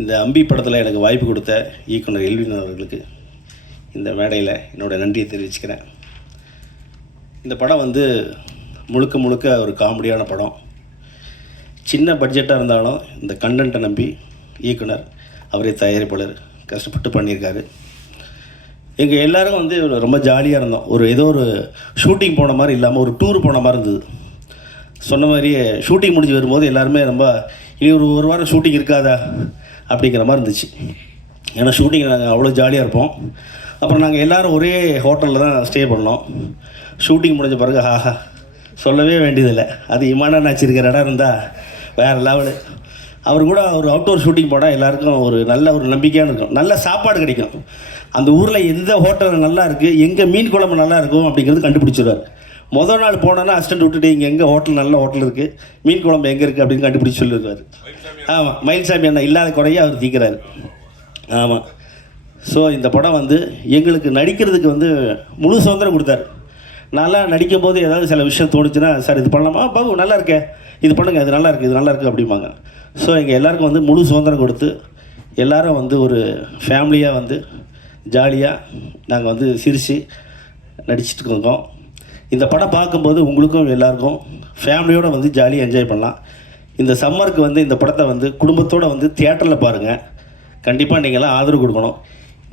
இந்த அம்பி படத்தில் எனக்கு வாய்ப்பு கொடுத்த இயக்குனர் எல்வின் அவர்களுக்கு இந்த மேடையில் என்னோடய நன்றியை தெரிவிச்சுக்கிறேன். இந்த படம் வந்து முழுக்க முழுக்க ஒரு காமெடியான படம். சின்ன பட்ஜெட்டாக இருந்தாலும் இந்த கண்டென்ட்டை நம்பி இயக்குனர் அவரே தயாரிப்பாளர் கஷ்டப்பட்டு பண்ணியிருக்காரு. எங்கள் எல்லோரும் வந்து ரொம்ப ஜாலியாக இருந்தோம். ஏதோ ஒரு ஷூட்டிங் போன மாதிரி இல்லாமல் ஒரு டூர் போன மாதிரி இருந்தது. சொன்ன மாதிரியே ஷூட்டிங் முடிஞ்சு வரும்போது எல்லாருமே ரொம்ப இனி ஒரு வாரம் ஷூட்டிங் இருக்காதா அப்படிங்கிற மாதிரி இருந்துச்சு. ஏன்னா ஷூட்டிங் நாங்கள் அவ்வளோ ஜாலியாக இருப்போம். அப்புறம் நாங்கள் எல்லோரும் ஒரே ஹோட்டலில் தான் ஸ்டே பண்ணோம். ஷூட்டிங் முடிஞ்ச பிறகு ஆஹா சொல்லவே வேண்டியதில்லை. அது இமானா வச்சிருக்கிற இடம் இருந்தால் வேறு லெவலு. அவர் கூட ஒரு அவுட்டோர் ஷூட்டிங் போனால் எல்லாேருக்கும் ஒரு நல்ல ஒரு நம்பிக்கையான இருக்கும். நல்ல சாப்பாடு கிடைக்கும். அந்த ஊரில் எந்த ஹோட்டல் நல்லா இருக்குது, எங்கே மீன் குழம்பு நல்லா இருக்கும் அப்படிங்கிறது கண்டுபிடிச்சிடுவார். முதல் நாள் போனோன்னா அசிஸ்டன்ட் விட்டுட்டு இங்கே எங்கே ஹோட்டல் நல்ல ஹோட்டல் இருக்குது, மீன் குழம்பு எங்கே இருக்குது அப்படின்னு கண்டுபிடிச்சி சொல்லிடுவார். ஆமாம், மயில்சாமி அண்ணா இல்லாத குறைய அவர் தீக்கிறாரு. ஆமாம். ஸோ இந்த படம் வந்து எங்களுக்கு நடிக்கிறதுக்கு வந்து முழு சுதந்திரம் கொடுத்தாரு. நல்லா நடிக்கும்போது ஏதாவது சில விஷயம் தோணுச்சுன்னா, சார் இது பண்ணலாமா, பாபு நல்லா இருக்கே, இது பண்ணுங்கள், இது நல்லா இருக்குது, இது நல்லா இருக்குது அப்படிம்பாங்க. ஸோ எங்கள் எல்லாருக்கும் வந்து முழு சுதந்திரம் கொடுத்து எல்லோரும் வந்து ஒரு ஃபேமிலியாக வந்து ஜாலியாக நாங்கள் வந்து சிரித்து நடிச்சிட்டு இருக்கோம். இந்த படம் பார்க்கும்போது உங்களுக்கும் எல்லாருக்கும் ஃபேமிலியோடு வந்து ஜாலியாக என்ஜாய் பண்ணலாம். இந்த சம்மருக்கு வந்து இந்த படத்தை வந்து குடும்பத்தோடு வந்து தியேட்டரில் பாருங்கள். கண்டிப்பாக நீங்கள்லாம் ஆதரவு கொடுக்கணும்.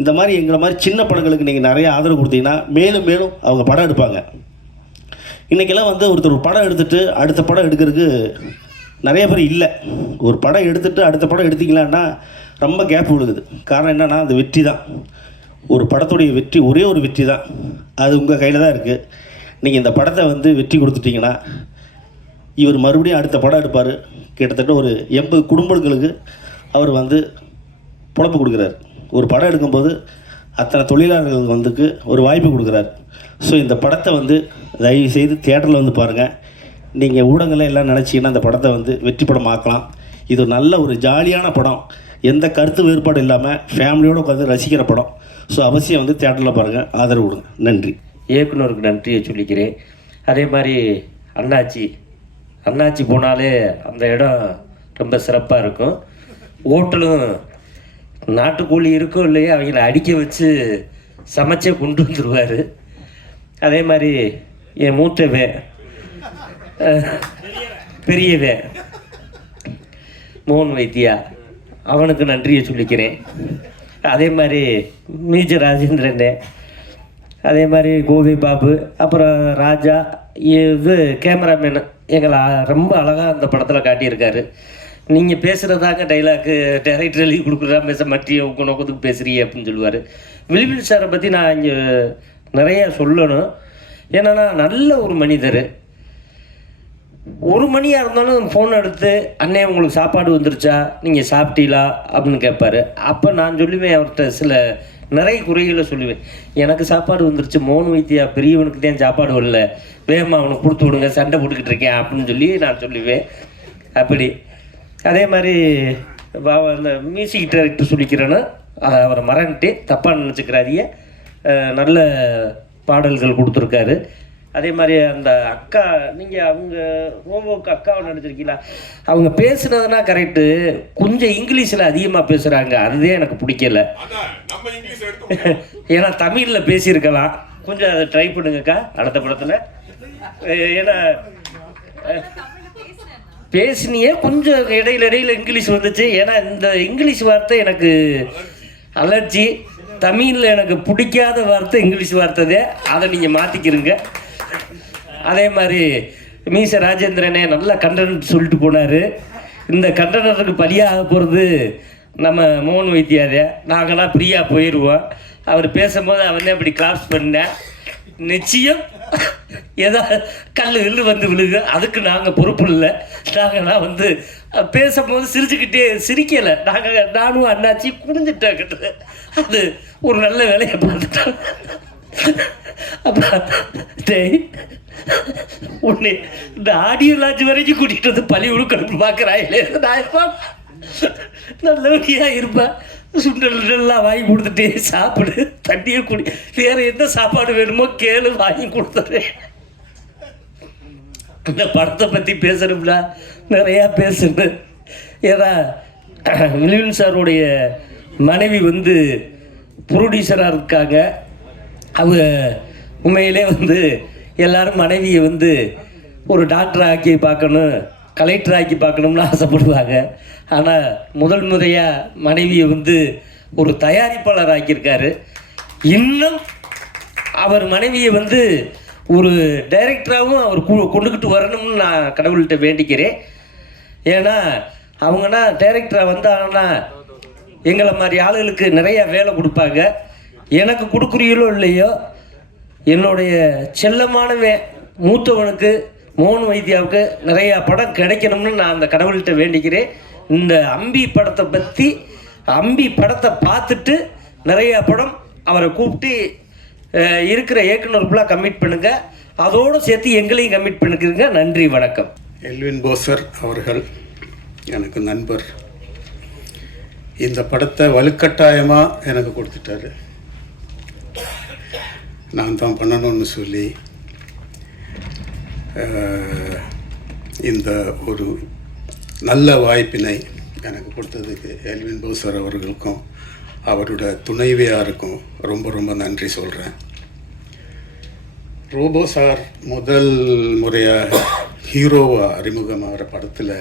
இந்த மாதிரி எங்களை மாதிரி சின்ன படங்களுக்கு நீங்கள் நிறைய ஆதரவு கொடுத்தீங்கன்னா மேலும் மேலும் அவங்க படம் எடுப்பாங்க. இன்றைக்கெல்லாம் வந்து ஒருத்தர் ஒரு படம் எடுத்துகிட்டு அடுத்த படம் எடுக்கிறதுக்கு நிறைய பேர் இல்லை. ஒரு படம் எடுத்துகிட்டு அடுத்த படம் எடுத்திங்களான்னா ரொம்ப கேப் விழுகுது. காரணம் என்னென்னா அந்த வெற்றி தான். ஒரு படத்துடைய வெற்றி ஒரே ஒரு வெற்றி தான். அது உங்கள் கையில் தான் இருக்குது. நீங்கள் இந்த படத்தை வந்து வெற்றி கொடுத்துட்டிங்கன்னா இவர் மறுபடியும் அடுத்த படம் எடுப்பார். கிட்டத்தட்ட ஒரு 80 குடும்பங்களுக்கு அவர் வந்து பொழப்பு கொடுக்குறாரு. ஒரு படம் எடுக்கும்போது அத்தனை தொழிலாளர்களுக்கு வந்துக்கு ஒரு வாய்ப்பு கொடுக்குறாரு. ஸோ இந்த படத்தை வந்து தயவு செய்து தியேட்டரில் வந்து பாருங்கள். நீங்கள் ஊடகங்களை எல்லாம் நினச்சிங்கன்னா இந்த படத்தை வந்து வெற்றி படம் ஆக்கலாம். இது நல்ல ஒரு ஜாலியான படம், எந்த கருத்து வேறுபாடு இல்லாமல் ஃபேமிலியோடு உட்காந்து ரசிக்கிற படம். ஸோ அவசியம் வந்து தியேட்டரில் பாருங்கள், ஆதரவு கொடுங்க. நன்றி. இயக்குனருக்கு நன்றியை சொல்லிக்கிறேன். அதே மாதிரி அண்ணாச்சி போனாலே அந்த இடம் ரொம்ப சிறப்பாக இருக்கும். ஹோட்டலும் நாட்டுக்கோழி இருக்கும் இல்லையா, அவங்கள அடிக்க வச்சு சமைச்சே கொண்டு வந்துடுவார். அதே மாதிரி என் மூத்தவன் பெரியவன் மோகன் வைத்தியா, அவனுக்கு நன்றியை சொல்லிக்கிறேன். அதே மாதிரி மேஜர் ராஜேந்திரன், அதே மாதிரி கோவி பாபு, அப்புறம் ராஜா, இது கேமராமேன் எங்களை ரொம்ப அழகாக அந்த படத்தில் காட்டியிருக்காரு. நீங்கள் பேசுகிறதாங்க டைலாக்கு டைரக்டர் எழுதி கொடுக்குறா பேச மாட்டிய உங்கள் நோக்கத்துக்கு பேசுகிறீ அப்படின்னு சொல்லுவார். வில்வில் சாரை பற்றி நான் இங்கே நிறையா சொல்லணும். ஏன்னா நல்ல ஒரு மனிதர். ஒரு மணியாக இருந்தாலும் ஃபோன் எடுத்து அண்ணே உங்களுக்கு சாப்பாடு வந்துருச்சா, நீங்கள் சாப்பிட்டீங்களா அப்படின்னு கேட்பார். அப்போ நான் சொல்லுவேன் அவர்கிட்ட சில நிறைய குறைகளை சொல்லுவேன். எனக்கு சாப்பாடு வந்துருச்சு, மோகன் வைத்தியா பெரியவனுக்கு தான் சாப்பாடு வரல, வேகமாக அவனுக்கு கொடுத்து விடுங்க, சண்டை போட்டுக்கிட்டு இருக்கேன் அப்படின்னு சொல்லி நான் சொல்லுவேன். அப்படி அதே மாதிரி அந்த மியூசிக் டைரக்டர் சொல்லிக்கிறேன்னு அவரை மறந்துட்டு தப்பாக நினச்சிக்கிறாதிய நல்ல பாடல்கள் கொடுத்துருக்காரு. அதே மாதிரி அந்த அக்கா, நீங்கள் அவங்க ரோபோக்கு அக்காவை நினச்சிருக்கீங்களா, அவங்க பேசுனதுனா கரெக்டு, கொஞ்சம் இங்கிலீஷில் அதிகமாக பேசுகிறாங்க. அதுதான் எனக்கு பிடிக்கல. ஏன்னா தமிழில் பேசியிருக்கலாம், கொஞ்சம் அதை ட்ரை பண்ணுங்கக்கா அடுத்த படத்தில். ஏன்னா பேசினியே கொஞ்சம் இடையில இங்கிலீஷ் வந்துச்சு. ஏன்னா இந்த இங்கிலீஷ் வார்த்தை எனக்கு அலர்ஜி. தமிழில் எனக்கு பிடிக்காத வார்த்தை இங்கிலீஷ் வார்த்தை தான், அதை நீங்கள் மாற்றிக்கிறீங்க. அதே மாதிரி மீச ராஜேந்திரனே நல்ல கண்டென்ட் சொல்லிட்டு போனார். இந்த கண்டென்ட்டுக்கு பலியாக போகிறது நம்ம மோகன் வைத்தியாரே. நாங்களாம் ஃப்ரீயாக போயிடுவோம். அவர் பேசும்போது அவனே அப்படி கிளாப்ஸ் பண்ணேன். நிச்சயம் ஏதாவது கல் வந்து விழுகு, அதுக்கு நாங்கள் பொறுப்பு இல்லை. நாங்கள்லாம் வந்து பேசும்போது சிரிக்கலை. நானும் அண்ணாச்சி குடிஞ்சிட்டேன் கிட்ட. அது ஒரு நல்ல வேலையை பார்த்துட்டோம். அப்புறம் உன்னை இந்த ஆடியோ லாட்ஜ் வரைக்கும் கூட்டிகிட்டு வந்து பழி உழுக்கணும் பார்க்குறாங்களே. நான் இருப்பேன் நல்லபடியாக இருப்பேன். சுண்டல்லாம் வாங்கி கொடுத்துட்டே சாப்பிடு, தண்ணியை குடி, வேறு எந்த சாப்பாடு வேணுமோ கேளு, வாங்கி கொடுத்துட்றேன். இந்த படத்தை பற்றி பேசணும்னா நிறையா பேசணும். ஏன்னா வில்லியன் சாருடைய மனைவி வந்து ப்ரொடியூசராக இருக்காங்க. அவங்க உண்மையிலே வந்து எல்லாரும் மனைவியை வந்து ஒரு டாக்டர் ஆக்கி பார்க்கணும், கலெக்டர் ஆக்கி பார்க்கணும்னு ஆசைப்படுவாங்க. ஆனால் முதல் முறையாக மனைவியை வந்து ஒரு தயாரிப்பாளர் ஆக்கியிருக்காரு. இன்னும் அவர் மனைவியை வந்து ஒரு டைரக்டராகவும் அவர் கொண்டுக்கிட்டு வரணும்னு நான் கடவுள்கிட்ட வேண்டிக்கிறேன். ஏன்னா அவங்கன்னா டைரக்டராக வந்தாங்கன்னா எங்களை மாதிரி ஆளுகளுக்கு நிறையா வேலை கொடுப்பாங்க. எனக்கு கொடுக்குறீங்களோ இல்லையோ, என்னுடைய செல்லமானவன் மூத்தவனுக்கு மோகன் வைத்தியாவுக்கு நிறையா படம் கிடைக்கணும்னு நான் அந்த கடவுள்கிட்ட வேண்டிக்கிறேன். இந்த அம்பி படத்தை பற்றி, அம்பி படத்தை பார்த்துட்டு நிறையா படம் அவரை கூப்பிட்டு இருக்கிற இயக்குனர் ஃபுல்லாக கமிட் பண்ணுங்கள், அதோடு சேர்த்து எங்களையும் கமிட் பண்ணிக்கிறங்க. நன்றி, வணக்கம். எல்வின் போசர் அவர்கள் எனக்கு நண்பர். இந்த படத்தை வலுக்கட்டாயமாக எனக்கு கொடுத்துட்டாரு. நான் தான் பண்ணணும்னு சொல்லி இந்த ஒரு நல்ல வாய்ப்பினை எனக்கு கொடுத்ததுக்கு எல்வின் போசர் அவர்களுக்கும் அவரோட துணைவியாருக்கும் ரொம்ப ரொம்ப நன்றி சொல்கிறேன். ரோபோ சார் முதல் முறையாக ஹீரோவாக அறிமுகமாகிற படத்தில்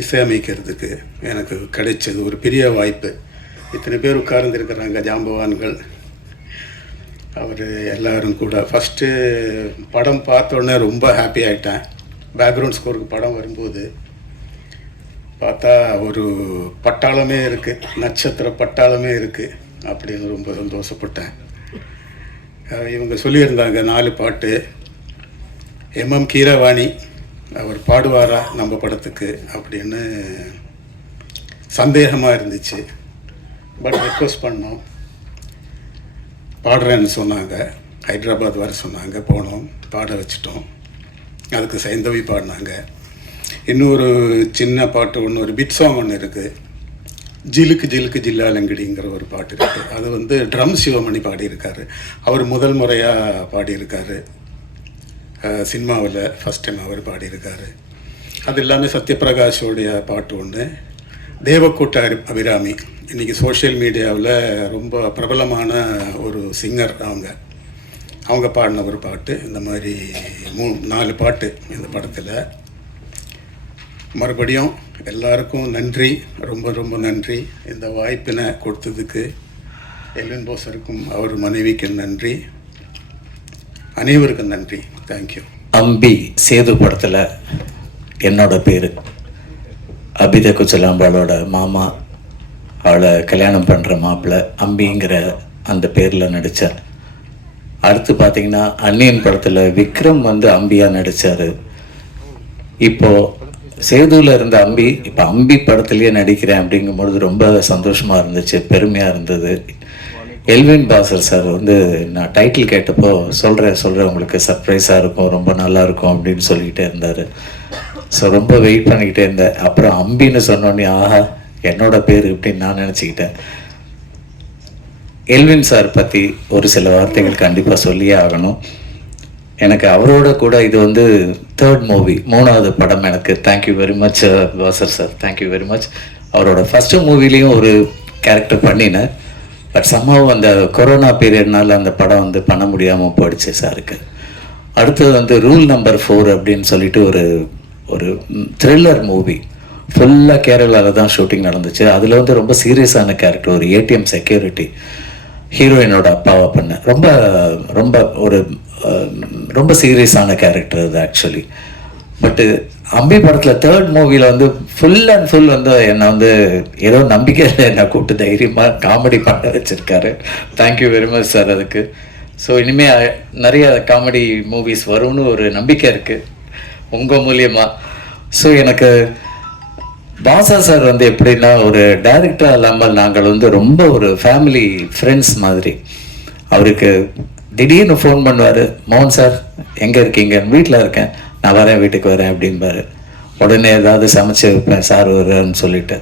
இசையமைக்கிறதுக்கு எனக்கு கிடைச்சது ஒரு பெரிய வாய்ப்பு. இத்தனை பேர் உட்கார்ந்துருக்கிறாங்க ஜாம்பவான்கள், அவர் எல்லாரும் கூட. ஃபஸ்ட்டு படம் பார்த்தோன்னே ரொம்ப ஹாப்பி ஆகிட்டேன். பேக்ரவுண்ட் ஸ்கோருக்கு படம் வரும்போது பார்த்தா ஒரு பட்டாளமே இருக்குது, நட்சத்திர பட்டாளமே இருக்குது அப்படின்னு ரொம்ப சந்தோஷப்பட்டேன். இவங்க சொல்லியிருந்தாங்க 4 பாட்டு. எம்எம் கீரவாணி அவர் பாடுவாரா நம்ம படத்துக்கு அப்படின்னு சந்தேகமாக இருந்துச்சு. பட் ரெக்வஸ்ட் பண்ணோம், பாடுறேன்னு சொன்னாங்க. ஹைதராபாத் வர சொன்னாங்க, போனோம், பாட வச்சிட்டோம். அதுக்கு சைந்தவி பாடினாங்க. இன்னொரு சின்ன பாட்டு ஒன்று, ஒரு பிட் சாங் ஒன்று இருக்குது, ஜிலுக்கு ஜிலுக்கு ஜில்லாலங்கடிங்கிற ஒரு பாட்டு இருக்குது. அது வந்து ட்ரம் சிவமணி பாடியிருக்காரு. அவர் முதல் முறையாக பாடியிருக்காரு சினிமாவில், ஃபஸ்ட் டைம் அவர் பாடியிருக்காரு. அது எல்லாமே சத்யபிரகாஷோடைய பாட்டு ஒன்று. தேவக்கூட்ட அபிராமி இன்றைக்கி சோஷியல் மீடியாவில் ரொம்ப பிரபலமான ஒரு சிங்கர். அவங்க பாடின ஒரு பாட்டு. இந்த மாதிரி 4 பாட்டு இந்த படத்தில். மறுபடியும் எல்லாருக்கும் நன்றி, ரொம்ப ரொம்ப நன்றி. இந்த வாய்ப்பினை கொடுத்ததுக்கு எல்வின் போசருக்கும் அவர் மனைவிக்கு நன்றி, அனைவருக்கும் நன்றி. தேங்க்யூ. அம்பி சேது படத்தில் என்னோட பேர் அபித குச்சலாம்பாளோட மாமா, அவளை கல்யாணம் பண்ணுற மாப்பிள்ளை அம்பிங்கிற அந்த பேரில் நடித்தார். அடுத்து பார்த்திங்கன்னா அன்னியன் படத்தில் விக்ரம் வந்து அம்பியாக நடித்தார். இப்போது சேதுவில் இருந்த அம்பி இப்போ அம்பி படத்துலேயே நடிக்கிறேன் அப்படிங்கும்பொழுது ரொம்ப சந்தோஷமாக இருந்துச்சு, பெருமையாக இருந்தது. எல்வின் பாசர் சார் வந்து நான் டைட்டில் கேட்டப்போ சொல்கிறேன் உங்களுக்கு சர்ப்ரைஸாக இருக்கும், ரொம்ப நல்லாயிருக்கும் அப்படின்னு சொல்லிக்கிட்டே இருந்தார். ஸோ ரொம்ப வெயிட் பண்ணிக்கிட்டே இருந்தேன். அப்புறம் அம்பின்னு சொன்னோன்னே ஆஹா என்னோட பேர் இப்படின்னு நான் நினச்சிக்கிட்டேன். எல்வின் சார் பற்றி ஒரு சில வார்த்தைகள் கண்டிப்பாக சொல்லியே ஆகணும். எனக்கு அவரோட கூட இது வந்து 3rd மூவி, 3வது படம் எனக்கு. Thank you very much pastor sir, thank you very much. அவரோட ஃபஸ்ட்டு மூவிலையும் ஒரு கேரக்டர் பண்ணினேன். பட் somehow அந்த கொரோனா பீரியட்னால அந்த படம் வந்து பண்ண முடியாமல் போயிடுச்சு சாருக்கு. அடுத்தது வந்து ரூல் நம்பர் 4 அப்படின்னு சொல்லிட்டு ஒரு த்ரில்லர் மூவி, ஃபுல்லாக கேரளாவில் தான் ஷூட்டிங் நடந்துச்சு. அதில் வந்து ரொம்ப சீரியஸான கேரக்டர், ஒரு ஏடிஎம் செக்யூரிட்டி, ஹீரோயினோட அப்பாவை பண்ண ரொம்ப ரொம்ப ஒரு ரொம்ப சீரியஸான கேரக்டர் அது ஆக்சுவலி. பட்டு அம்பி படத்தில் 3rd மூவியில் வந்து ஃபுல் அண்ட் ஃபுல் வந்து என்னை வந்து ஏதோ நம்பிக்கையில் என்னை கூப்பிட்டு தைரியமாக காமெடி பண்ண வச்சுருக்காரு. தேங்க்யூ வெரி மச் சார் அதுக்கு. ஸோ இனிமேல் நிறைய காமெடி மூவிஸ் வரும்னு ஒரு நம்பிக்கை இருக்குது உங்கள் மூலியமாக. ஸோ எனக்கு பாசா சார் வந்து எப்படின்னா ஒரு டைரக்டராக இல்லாமல் நாங்கள் வந்து ரொம்ப ஒரு ஃபேமிலி ஃப்ரெண்ட்ஸ் மாதிரி. அவருக்கு திடீர்னு ஃபோன் பண்ணுவார், மோகன் சார் எங்கே இருக்கீங்க? வீட்டில் இருக்கேன், நான் வரேன், வீட்டுக்கு வரேன் அப்படின்பாரு. உடனே ஏதாவது சமைச்சு வைப்பேன் சார் வருன்னு சொல்லிட்டு.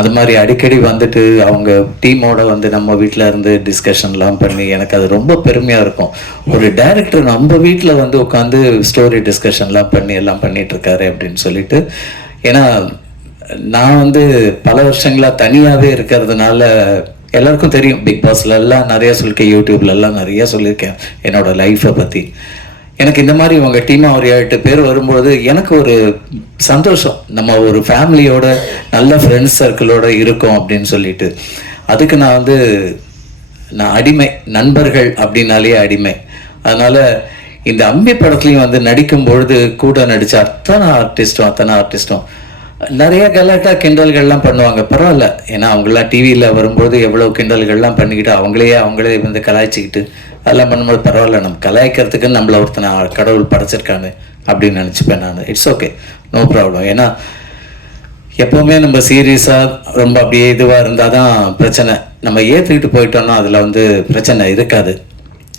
அது மாதிரி அடிக்கடி வந்துட்டு அவங்க டீமோட வந்து நம்ம வீட்டில் இருந்து டிஸ்கஷன்லாம் பண்ணி எனக்கு அது ரொம்ப பெருமையாக இருக்கும். ஒரு டைரக்டர் நம்ம வீட்டில் வந்து உட்காந்து ஸ்டோரி டிஸ்கஷன்லாம் பண்ணி எல்லாம் பண்ணிகிட்ருக்காரு அப்படின்னு சொல்லிட்டு. ஏன்னா நான் வந்து பல வருஷங்களாக தனியாகவே இருக்கிறதுனால எல்லாருக்கும் தெரியும், பிக் பாஸ்ல எல்லாம் நிறைய சொல்லியிருக்கேன், யூடியூப்ல எல்லாம் நிறைய சொல்லியிருக்கேன் என்னோட லைஃப்பை பற்றி. எனக்கு இந்த மாதிரி உங்கள் டீமாக ஒரு 8 பேர் வரும்போது எனக்கு ஒரு சந்தோஷம், நம்ம ஒரு ஃபேமிலியோட நல்ல ஃப்ரெண்ட்ஸ் சர்க்கிளோட இருக்கோம் அப்படின்னு சொல்லிட்டு. அதுக்கு நான் அடிமை, நண்பர்கள் அப்படின்னாலே அடிமை. அதனால் இந்த அம்பி படத்துலையும் வந்து நடிக்கும் பொழுது கூட நடித்த அத்தனை ஆர்டிஸ்ட்டும் நிறைய கலாட்டா கிண்டல்கள்லாம் பண்ணுவாங்க. பரவாயில்ல, ஏன்னா அவங்களாம் டிவியில் வரும்போது எவ்வளோ கிண்டல்கள்லாம் பண்ணிக்கிட்டு அவங்களே வந்து கலாய்ச்சிக்கிட்டு அதெல்லாம் பண்ணும்போது பரவாயில்ல, நம்ம கலாய்க்கிறதுக்குன்னு நம்மளை ஒருத்தனை கடவுள் படைச்சிருக்காங்க அப்படின்னு நினச்சிப்பேன் நான். It's okay, no problem. ஏன்னா எப்போவுமே நம்ம சீரியஸாக ரொம்ப அப்படியே இதுவாக இருந்தால் தான் பிரச்சனை. நம்ம ஏற்றுக்கிட்டு போயிட்டோம்னா அதில் வந்து பிரச்சனை இருக்காது.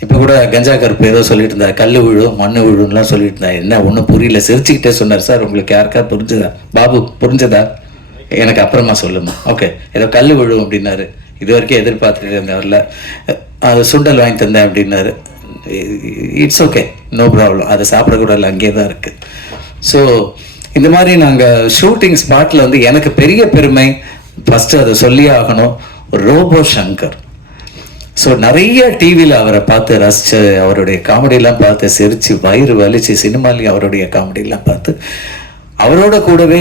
இப்போ கூட கஞ்சா கருப்பு ஏதோ சொல்லிட்டு இருந்தார், கல் விழும் மண்ணு விழும்லாம் சொல்லிட்டு இருந்தார். என்ன ஒன்றும் புரியல, சிரிச்சுக்கிட்டே சொன்னார். சார் உங்களுக்கு யாருக்கா புரிஞ்சுதா? பாபு புரிஞ்சதா? எனக்கு அப்புறமா சொல்லுமா. ஓகே, ஏதோ கல் விழும் அப்படின்னாரு. இது வரைக்கும் எதிர்பார்த்துட்டு இருந்தவரில் அது சுண்டல் வாங்கி தந்தேன் அப்படின்னாரு. It's okay, no problem. அதை சாப்பிடக்கூடாது, அங்கேயே தான் இருக்குது. ஸோ இந்த மாதிரி நாங்கள் ஷூட்டிங் ஸ்பாட்டில் வந்து எனக்கு பெரிய பெருமை, ஃபஸ்ட்டு அதை சொல்லியே ஆகணும், ரோபோ சங்கர். ஸோ நிறைய டிவியில் அவரை பார்த்து ரசித்து, அவருடைய காமெடியெல்லாம் பார்த்து சிரித்து வயிறு வலிச்சு, சினிமாலையும் அவருடைய காமெடியெல்லாம் பார்த்து அவரோட கூடவே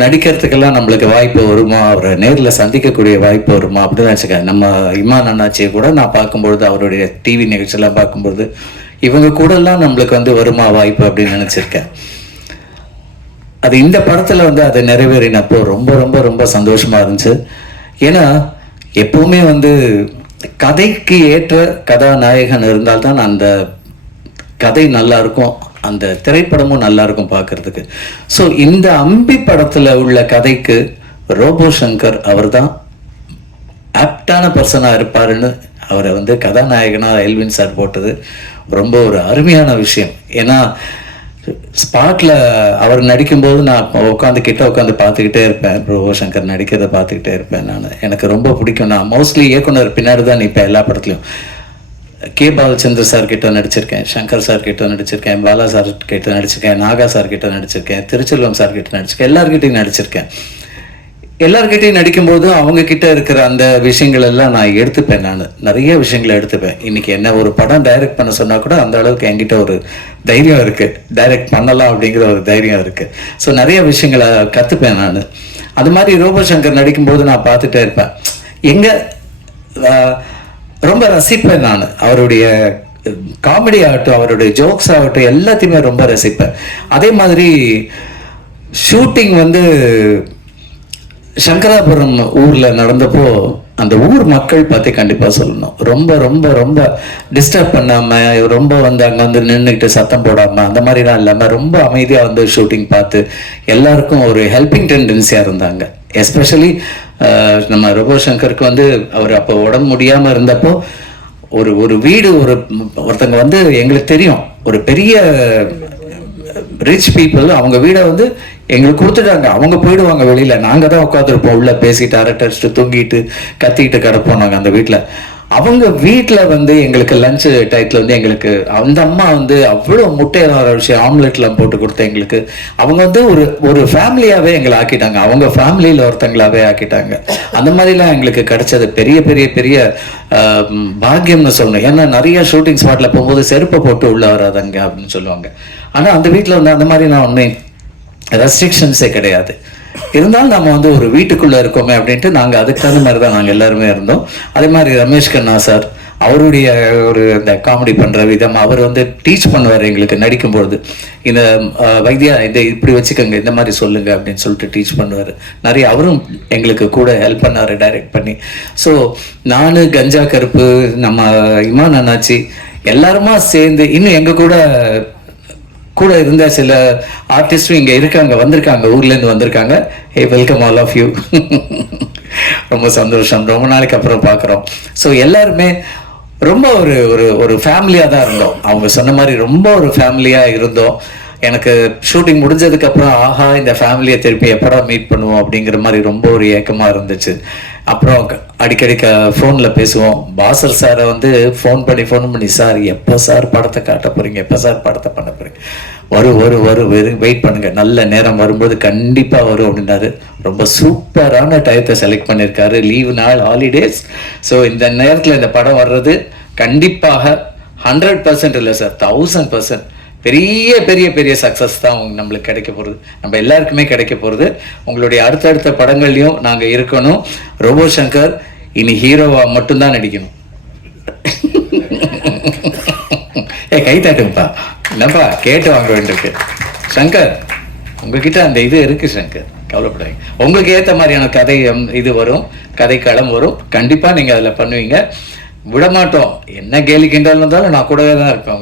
நடிக்கிறதுக்கெல்லாம் நம்மளுக்கு வாய்ப்பு வருமா, அவரை நேரில் சந்திக்கக்கூடிய வாய்ப்பு வருமா அப்படின்னு நினச்சிக்கேன். நம்ம இமான் அண்ணாச்சியை கூட நான் பார்க்கும்பொழுது, அவருடைய டிவி நிகழ்ச்சியெல்லாம் பார்க்கும்பொழுது இவங்க கூடலாம் நம்மளுக்கு வந்து வருமா வாய்ப்பு அப்படின்னு நினச்சிருக்கேன். அது இந்த படத்தில் வந்து அதை நிறைவேறினப்போ ரொம்ப ரொம்ப ரொம்ப சந்தோஷமாக இருந்துச்சு. ஏன்னா எப்பவுமே வந்து கதைக்கு ஏற்ற கதாநாயகன் இருந்தால்தான் அந்த கதை நல்லா இருக்கும், அந்த திரைப்படமும் நல்லா இருக்கும் பார்க்கறதுக்கு. ஸோ இந்த அம்பி படத்தில் உள்ள கதைக்கு ரோபோ சங்கர் அவர் தான் ஆப்டான பர்சனாக இருப்பாருன்னு அவரை வந்து கதாநாயகனாக எல்வின் சார் போட்டது ரொம்ப ஒரு அருமையான விஷயம். ஏன்னா ஸ்பாட்டில் அவர் நடிக்கும்போது நான் உட்காந்து பார்த்துக்கிட்டே இருப்பேன், ரோபோ சங்கர் நடிக்கிறத பார்த்துக்கிட்டே இருப்பேன். எனக்கு ரொம்ப பிடிக்கும். நான் மோஸ்ட்லி இயக்குனர் பின்னாடி தான் நிற்பேன் எல்லா படத்துலையும். கே பாலச்சந்தர் சார் கிட்ட நடிச்சிருக்கேன், சங்கர் சார் கிட்ட நடிச்சிருக்கேன், பாலா சார் கிட்ட நடிச்சிருக்கேன், நாகா சார் கிட்ட நடிச்சிருக்கேன், திருச்செல்வம் சார் கிட்ட நடிச்சிருக்கேன், எல்லார்கிட்டையும் நடிச்சிருக்கேன். எல்லார்கிட்டையும் நடிக்கும்போது அவங்க கிட்ட இருக்கிற அந்த விஷயங்கள் எல்லாம் நான் எடுத்துப்பேன். நான் நிறைய விஷயங்களை எடுத்துப்பேன். இன்னைக்கு என்ன ஒரு படம் டைரக்ட் பண்ண சொன்னா கூட அந்த அளவுக்கு என்கிட்ட ஒரு தைரியம் இருக்கு, டைரக்ட் பண்ணலாம் அப்படிங்கிற ஒரு தைரியம் இருக்கு. ஸோ நிறைய விஷயங்களை கற்றுப்பேன் நான். அது மாதிரி ரோபோ சங்கர் நடிக்கும்போது நான் பார்த்துட்டே இருப்பேன், எங்க ரொம்ப ரசிப்பேன் நான். அவருடைய காமெடி ஆகட்டும், அவருடைய ஜோக்ஸ் ஆகட்டும், எல்லாத்தையுமே ரொம்ப ரசிப்பேன். அதே மாதிரி ஷூட்டிங் வந்து சங்கராபுரம் ஊரில் நடந்தப்போ அந்த ஊர் மக்கள் பற்றி கண்டிப்பாக சொல்லணும். ரொம்ப ரொம்ப ரொம்ப டிஸ்டர்ப் பண்ணாமல், ரொம்ப வந்து அங்கே வந்து நின்றுக்கிட்டு சத்தம் போடாமல் அந்த மாதிரிலாம் இல்லாமல் ரொம்ப அமைதியாக வந்து ஷூட்டிங் பார்த்து எல்லாருக்கும் ஒரு ஹெல்பிங் டெண்டன்சியாக இருந்தாங்க. எஸ்பெஷலி நம்ம ரோபோ சங்கருக்கு வந்து அவர் அப்போ உடம்பு முடியாமல் இருந்தப்போ ஒரு வீடு ஒருத்தங்க வந்து எங்களுக்கு தெரியும், ஒரு பெரிய ரிச் பீப்புள், அவங்க வீடை வந்து எங்களுக்கு கொடுத்துட்டாங்க. அவங்க போயிடுவாங்க வெளியில், நாங்கள் தான் உட்காந்துருப்போம் உள்ளே பேசிட்டு அரட்டடிச்சுட்டு தூங்கிட்டு கத்திக்கிட்டு கிடப்போம் நாங்கள் அந்த வீட்டில். அவங்க வீட்டில் வந்து எங்களுக்கு லஞ்சு டயத்தில் வந்து எங்களுக்கு அந்த அம்மா வந்து அவ்வளோ முட்டையான விஷயம் ஆம்லெட்லாம் போட்டு கொடுத்த எங்களுக்கு. அவங்க வந்து ஒரு ஃபேமிலியாகவே எங்களை ஆக்கிட்டாங்க, அவங்க ஃபேமிலியில் ஒருத்தங்களாகவே ஆக்கிட்டாங்க. அந்த மாதிரிலாம் எங்களுக்கு கிடைச்சது பெரிய பெரிய பெரிய பாக்கியம்னு சொல்லணும். ஏன்னா நிறைய ஷூட்டிங் ஸ்பாட்டில் போகும்போது செருப்பை போட்டு உள்ள வராதங்க அப்படின்னு சொல்லுவாங்க. ஆனால் அந்த வீட்டில் வந்து அந்த மாதிரி நான் ஒன்று ரெஸ்ட்ரிக்ஷன்ஸே கிடையாது. இருந்தாலும் நம்ம வந்து ஒரு வீட்டுக்குள்ளே இருக்கோமே அப்படின்ட்டு நாங்கள் அதுக்கான மாதிரி தான் நாங்கள் எல்லாருமே இருந்தோம். அதே மாதிரி ரமேஷ் கண்ணா சார், அவருடைய ஒரு இந்த காமெடி பண்ணுற விதம், அவர் வந்து டீச் பண்ணுவார் எங்களுக்கு நடிக்கும்பொழுது. இந்த வைத்தியா இதை இப்படி வச்சுக்கோங்க, இந்த மாதிரி சொல்லுங்க அப்படின்னு சொல்லிட்டு டீச் பண்ணுவார். நிறைய அவரும் எங்களுக்கு கூட ஹெல்ப் பண்ணார் டைரக்ட் பண்ணி. ஸோ நான், கஞ்சா கருப்பு, நம்ம இமான் அண்ணாச்சி எல்லாருமா சேர்ந்து, இன்னும் எங்கள் கூட இருந்த சில ஆர்டிஸ்டும் இங்கே இருக்காங்க, வந்திருக்காங்க, ஊர்லேருந்து வந்திருக்காங்க. ஹே, வெல்கம் ஆல் ஆஃப் யூ. ரொம்ப சந்தோஷம், ரொம்ப நாளைக்கு அப்புறம் பார்க்குறோம். ஸோ எல்லாருமே ரொம்ப ஒரு ஃபேமிலியாக தான் இருந்தோம். அவங்க சொன்ன மாதிரி ரொம்ப ஒரு ஃபேமிலியாக இருந்தோம். எனக்கு ஷூட்டிங் முடிஞ்சதுக்கப்புறம் ஆஹா, இந்த ஃபேமிலியை திருப்பி எப்படா மீட் பண்ணுவோம் அப்படிங்கிற மாதிரி ரொம்ப ஒரு ஏக்கமாக இருந்துச்சு. அப்புறம் அடிக்கடி ஃபோனில் பேசுவோம். பாசர் சாரை வந்து ஃபோன் பண்ணி சார் எப்போ சார் படத்தை காட்ட போகிறீங்க, எப்போ சார் படத்தை பண்ண போகிறீங்க. வெயிட் பண்ணுங்க, நல்ல நேரம் வரும்போது கண்டிப்பாக வரும் அப்படின்னாரு. ரொம்ப சூப்பரான டயத்தை செலக்ட் பண்ணியிருக்காரு, லீவு நாள், ஹாலிடேஸ். ஸோ இந்த நேரத்தில் இந்த படம் வர்றது கண்டிப்பாக 100% இல்லை சார், 1000% பெரிய பெரிய பெரிய சக்ஸஸ் தான் நம்மளுக்கு கிடைக்க போகிறது, நம்ம எல்லாருக்குமே கிடைக்க போகிறது. உங்களுடைய அடுத்தடுத்த படங்கள்லையும் நாங்கள் இருக்கணும். ரோபோ சங்கர் இனி ஹீரோவா மட்டும்தான் நடிக்கணும். கை தாட்டுங்கப்பா, என்னப்பா கேட்டு வாங்க வேண்டியிருக்கு. சங்கர் உங்ககிட்ட அந்த இது இருக்கு சங்கர், கவலைப்படாதீங்க. உங்களுக்கு ஏற்ற மாதிரியான கதை இது வரும், கதைக்களம் வரும், கண்டிப்பாக நீங்கள் அதில் பண்ணுவீங்க. விடமாட்டோம், என்ன கேலி கிண்டல் இருந்தாலும் நான் கூடவே தான் இருப்பேன்,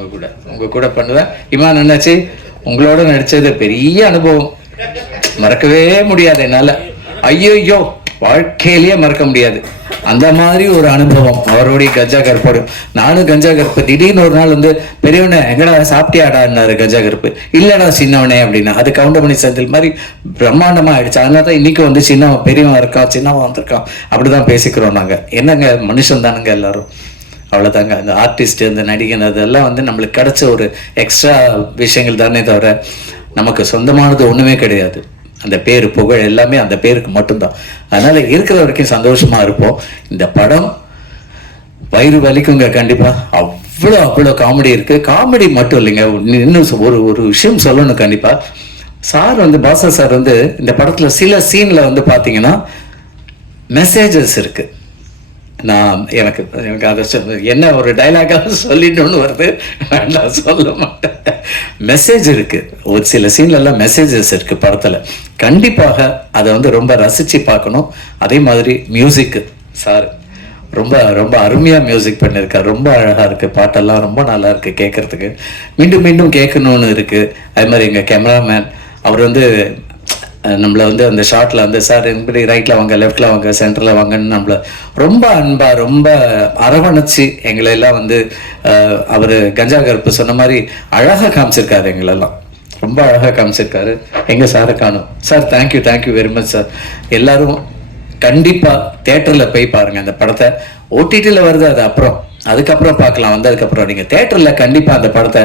உங்க கூட பண்ணுவேன். இமான் என்னாச்சு, உங்களோட நடித்தது பெரிய அனுபவம், மறக்கவே முடியாது என்னால். ஐயோ வாழ்க்கையிலேயே மறக்க முடியாது அந்த மாதிரி ஒரு அனுபவம் அவருடைய கஞ்சா கருப்போடு. நானும் கஞ்சா கருப்பு திடீர்னு ஒரு நாள் வந்து பெரியவனே எங்கடா சாப்பிட்டியாடான்னாரு கஞ்சா கருப்பு. இல்லடா சின்னவனே அப்படின்னா, அது கவுண்டமணி செந்தில் மாதிரி பிரம்மாண்டமா ஆயிடுச்சு. அதனால தான் இன்னைக்கு வந்து சின்னவன் பெரியவன் இருக்கான், சின்னவன் வந்திருக்கான், அப்படிதான் பேசிக்கிறோம் நாங்க. என்னங்க மனுஷன் தானுங்க எல்லாரும், அவ்வளோதாங்க. அந்த ஆர்டிஸ்ட், அந்த நடிகன், அதெல்லாம் வந்து நம்மளுக்கு கிடைச்ச ஒரு எக்ஸ்ட்ரா விஷயங்கள் தானே தவிர நமக்கு சொந்தமானது ஒண்ணுமே கிடையாது. அந்த பேர் புகழ் எல்லாமே அந்த பேருக்கு மட்டும்தான். அதனால இருக்கிற வரைக்கும் சந்தோஷமா இருப்போம். இந்த படம் வயிறு வலிக்குங்க கண்டிப்பா, அவ்வளோ காமெடி இருக்கு. காமெடி மட்டும் இல்லைங்க, இன்னும் ஒரு விஷயம் சொல்லணும் கண்டிப்பா. சார் வந்து பாஸ்கர் சார் வந்து இந்த படத்துல சில சீன்ல வந்து பாத்தீங்கன்னா மெசேஜஸ் இருக்கு. எனக்கு அதை என்ன ஒரு டைலாகாக சொல்லிட்டோன்னு வருது, நான் சொல்ல மாட்டேன். மெசேஜ் இருக்கு, ஒரு சில சீன்ல எல்லாம் மெசேஜஸ் இருக்கு படத்துல. கண்டிப்பாக அதை வந்து ரொம்ப ரசிச்சு பார்க்கணும். அதே மாதிரி மியூசிக் சார் ரொம்ப ரொம்ப அருமையா மியூசிக் பண்ணியிருக்காரு, ரொம்ப அழகா இருக்கு, பாட்டெல்லாம் ரொம்ப நல்லா இருக்கு கேட்கறதுக்கு, மீண்டும் மீண்டும் கேட்கணும்னு இருக்கு. அதே மாதிரி எங்க கேமராமேன் அவர் வந்து நம்மளை வந்து அந்த ஷார்ட்ல வந்து சார் இப்படி ரைட்ல வாங்க, லெஃப்ட்ல வாங்க, சென்டர்ல வாங்கன்னு நம்மள ரொம்ப அன்பா ரொம்ப அரவணைச்சு எங்களை எல்லாம் வந்து அவர் கஞ்சா கருப்பு சொன்ன மாதிரி அழகா காமிச்சிருக்காரு, எங்களெல்லாம் ரொம்ப அழகா காமிச்சிருக்காரு. எங்க சாரை காணும் sir. Thank you very much sir. எல்லாரும் கண்டிப்பா தியேட்டர்ல போய் பாருங்க அந்த படத்தை. ஓடிடில வருது, அது அதுக்கப்புறம் பார்க்கலாம். வந்ததுக்கப்புறம் நீங்கள் தேட்டரில் கண்டிப்பாக அந்த படத்தை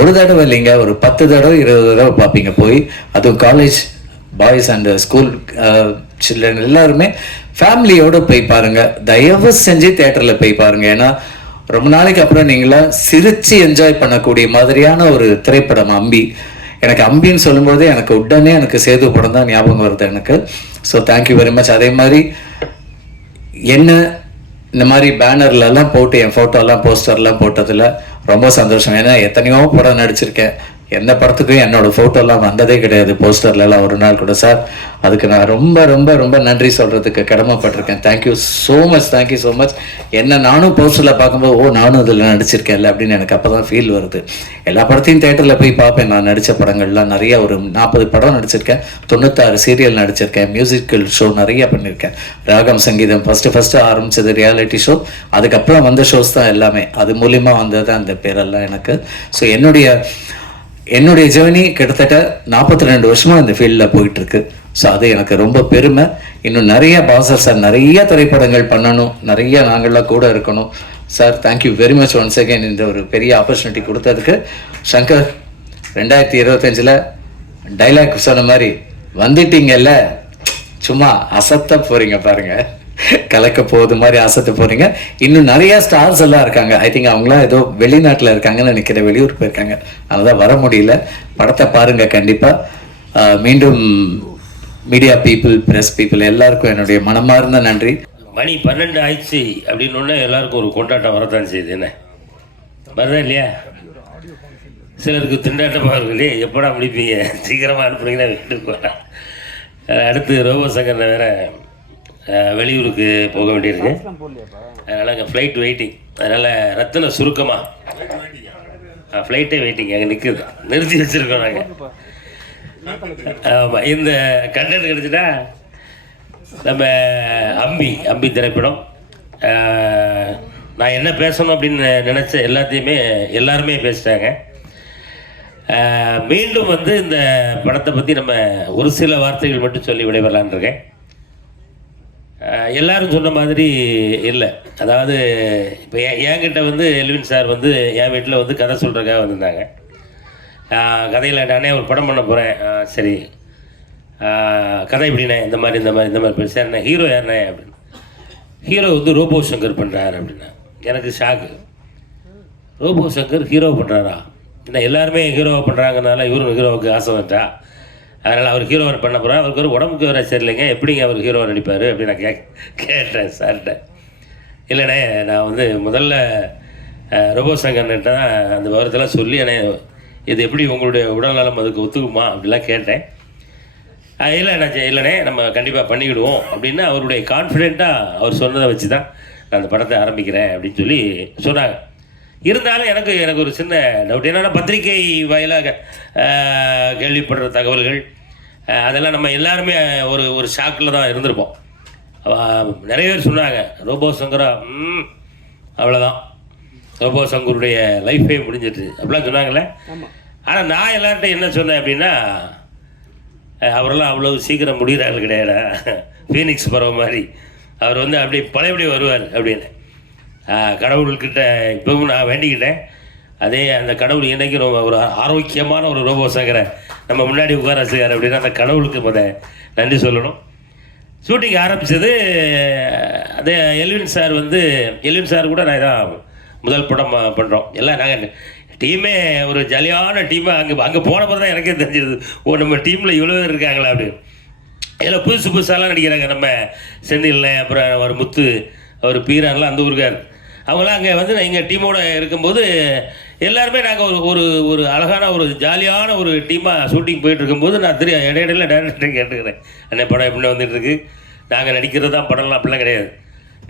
ஒரு தடவை இல்லைங்க, ஒரு 10 தடவை 20 தடவை பார்ப்பீங்க போய். அதுவும் college boys and school children எல்லாருமே ஃபேமிலியோடு போய் பாருங்கள். தயவு செஞ்சு தேட்டரில் போய் பாருங்கள். ஏன்னா ரொம்ப நாளைக்கு அப்புறம் நீங்களா சிரித்து என்ஜாய் பண்ணக்கூடிய மாதிரியான ஒரு திரைப்படம் அம்பி. எனக்கு அம்பின்னு சொல்லும்போது எனக்கு உடனே எனக்கு சேது படம் தான் ஞாபகம் வருது எனக்கு. So thank you very much. அதே மாதிரி என்ன இந்த மாதிரி பேனர்லலாம் போட்டு என் ஃபோட்டோலாம் போஸ்டர்லாம் போட்டதில் ரொம்ப சந்தோஷம். ஏன்னா எத்தனையோ படம் நடிச்சிருக்கேன், எந்த படத்துக்கும் என்னோட ஃபோட்டோலாம் வந்ததே கிடையாது போஸ்டர்லலாம் ஒரு நாள் கூட. சார் அதுக்கு நான் ரொம்ப ரொம்ப ரொம்ப நன்றி சொல்கிறதுக்கு கடமைப்பட்டிருக்கேன். Thank you so much. என்ன நானும் போஸ்டரில் பார்க்கும்போது நானும் இதில் நடிச்சிருக்கேன்ல அப்படின்னு எனக்கு அப்போ தான் ஃபீல் வருது. எல்லா படத்தையும் தேட்டரில் போய் பார்ப்பேன். நான் நடித்த படங்கள்லாம் நிறைய, ஒரு 40 படம் நடிச்சிருக்கேன், 96 சீரியல் நடிச்சிருக்கேன், மியூசிக்கல் ஷோ நிறைய பண்ணியிருக்கேன். ராகம் சங்கீதம் ஃபஸ்ட்டு ஆரம்பித்தது ரியாலிட்டி ஷோ, அதுக்கப்புறம் வந்த ஷோஸ் தான் எல்லாமே. அது மூலிமா வந்தது அந்த பேரெல்லாம் எனக்கு. ஸோ என்னுடைய ஜேர்னி கிட்டத்தட்ட 42 வருஷமாக இந்த ஃபீல்டில் போயிட்டுருக்கு. ஸோ அது எனக்கு ரொம்ப பெருமை. இன்னும் நிறைய பாஸ்கர் சார் நிறைய திரைப்படங்கள் பண்ணணும், நிறைய நாங்கள்லாம் கூட இருக்கணும். Sir thank you very much once again இந்த ஒரு பெரிய ஆப்பர்ச்சுனிட்டி கொடுத்ததுக்கு. சங்கர் 2025 டைலாக் சொன்ன மாதிரி வந்துட்டீங்கல்ல, சும்மா அசத்த போகிறீங்க பாருங்கள், கலக்க போகுது மாதிரி அசத்த போகிறீங்க. இன்னும் நிறைய ஸ்டார்ஸ் எல்லாம் இருக்காங்க. ஐ திங்க் அவங்களாம் ஏதோ வெளிநாட்டில் இருக்காங்கன்னு நினைக்கிறேன், வெளியூர் போயிருக்காங்க, அதனால் வர முடியல. படத்தை பாருங்கள் கண்டிப்பாக. மீண்டும் மீடியா பீப்புள், ப்ரெஸ் பீப்புள் எல்லாருக்கும் என்னுடைய மனமார்ந்த நன்றி. மணி 12 ஆயிடுச்சு அப்படின்னு எல்லாருக்கும் ஒரு கொண்டாட்டம் வரத்தான் செய்யுது. என்ன வருதா இல்லையா? சிலருக்கு திண்டாட்டமாக இருக்குல்லையே, எப்படா முடிப்பீங்க, சீக்கிரமாக அனுப்புனீங்கன்னா வீட்டுக்கு வரேன். அடுத்து ரோபோ சங்கர் வேறு வெளியூருக்கு போக வேண்டியிருக்கு, அதனால் அங்கே ஃப்ளைட் வெயிட்டிங். அதனால் ரத்தின சுருக்கமாக ஃப்ளைட்டே வெயிட்டிங் அங்கே நிறுத்தி வச்சுருக்கோம் நாங்கள். ஆமாம், இந்த கண்டென்ட் கிடச்சிட்டா நம்ம அம்பி திரைப்படம். நான் என்ன பேசணும் அப்படின்னு நினச்ச எல்லாருமே பேசிட்டாங்க. மீண்டும் வந்து இந்த படத்தை பற்றி நம்ம ஒரு சில வார்த்தைகள் மட்டும் சொல்லி விடைபெறலான் இருக்கேன். எல்லாரும் சொன்ன மாதிரி இல்லை, அதாவது இப்போ என்கிட்ட வந்து எல்வின் சார் வந்து என் வீட்டில் வந்து கதை சொல்கிறதுக்காக வந்திருந்தாங்க. கதையில் அண்ணே ஒரு படம் பண்ண போகிறேன். சரி, கதை எப்படிண்ணே? இந்த மாதிரி பேர் சார். ஹீரோ யாருண்ணே அப்படின்னு. ஹீரோ வந்து ரோபோ சங்கர் பண்ணுறாரு அப்படின்னா எனக்கு ஷாக்கு. ரோபோ சங்கர் ஹீரோ பண்ணுறாரா? என்ன எல்லாருமே ஹீரோவை பண்ணுறாங்கனால இவரும் ஹீரோவுக்கு ஆசை வந்துட்டா, அதனால் அவர் ஹீரோவை பண்ண போகிறார். அவருக்கு ஒரு உடம்புக்கு வர சரியில்லைங்க, எப்படிங்க அவர் ஹீரோவை நடிப்பார் அப்படின்னு நான் கேட்டேன் சார்கிட்ட. இல்லைண்ணே, நான் வந்து முதல்ல ரோபோ சங்கர்கிட்ட தான் அந்த விவரத்தெல்லாம் சொல்லி அண்ணே இது எப்படி உங்களுடைய உடல்நலம் அதுக்கு ஒத்துக்குமா அப்படிலாம் கேட்டேன். இல்லைண்ணே நம்ம கண்டிப்பாக பண்ணிக்கிடுவோம் அப்படின்னு அவருடைய கான்ஃபிடெண்ட்டாக அவர் சொன்னதை வச்சு தான் நான் அந்த படத்தை ஆரம்பிக்கிறேன் அப்படின்னு சொல்லி சொன்னாங்க. இருந்தாலும் எனக்கு ஒரு சின்ன டவுட். என்னென்னா பத்திரிகை வாயிலாக கேள்விப்படுற தகவல்கள் அதெல்லாம் நம்ம எல்லாருமே ஒரு ஷாக்கில் தான் இருந்திருப்போம். நிறைய பேர் சொன்னாங்க ரோபோ சங்கரா அவ்வளோதான், ரோபோ சங்கருடைய லைஃபே முடிஞ்சிட்டு அப்படிலாம் சொன்னாங்களே. ஆனால் நான் எல்லார்கிட்ட என்ன சொன்னேன் அப்படின்னா, அவரெல்லாம் அவ்வளோ சீக்கிரம் முடிகிறாள் கிடையாடா, ஃபீனிக்ஸ் பறவை மாதிரி அவர் வந்து அப்படி பழையபடி வருவார் அப்படின்னு கடவுள்கிட்ட இப்பவும் நான் வேண்டிக்கிட்டேன். அதே அந்த கடவுள் இன்றைக்கி ஒரு ஆரோக்கியமான ஒரு ரோபோ சங்கரை நம்ம முன்னாடி உட்கார வச்சுக்கார் அப்படின்னா அந்த கடவுளுக்கு நன்றி சொல்லணும். ஷூட்டிங் ஆரம்பித்தது அதே எல்வின் சார் கூட நான் இதான் முதல் படம் பண்ணுறோம். எல்லாம் நாங்கள் டீமே ஒரு ஜாலியான டீமாக அங்கே போன பிறகு தான் எனக்கே தெரிஞ்சிருது, நம்ம டீமில் இவ்வளோ பேர் இருக்காங்களா அப்படின்னு. எல்லாம் புதுசாலாம் நடிக்கிறாங்க. நம்ம செந்தில், அப்புறம் ஒரு முத்து, அவர் பீரான்லாம் அந்த ஊருக்கார், அவங்களாம் அங்கே வந்து எங்கள் டீமோடு இருக்கும்போது எல்லாருமே நாங்கள் ஒரு அழகான ஒரு ஜாலியான ஒரு டீமாக ஷூட்டிங் போயிட்டு இருக்கும்போது நான் இடையில டேரக்டரை கேட்டுக்கிறேன், அண்ணே படம் எப்படி வந்துட்டுருக்கு, நாங்கள் நடிக்கிறது தான் படம்லாம் அப்படிலாம் கிடையாது,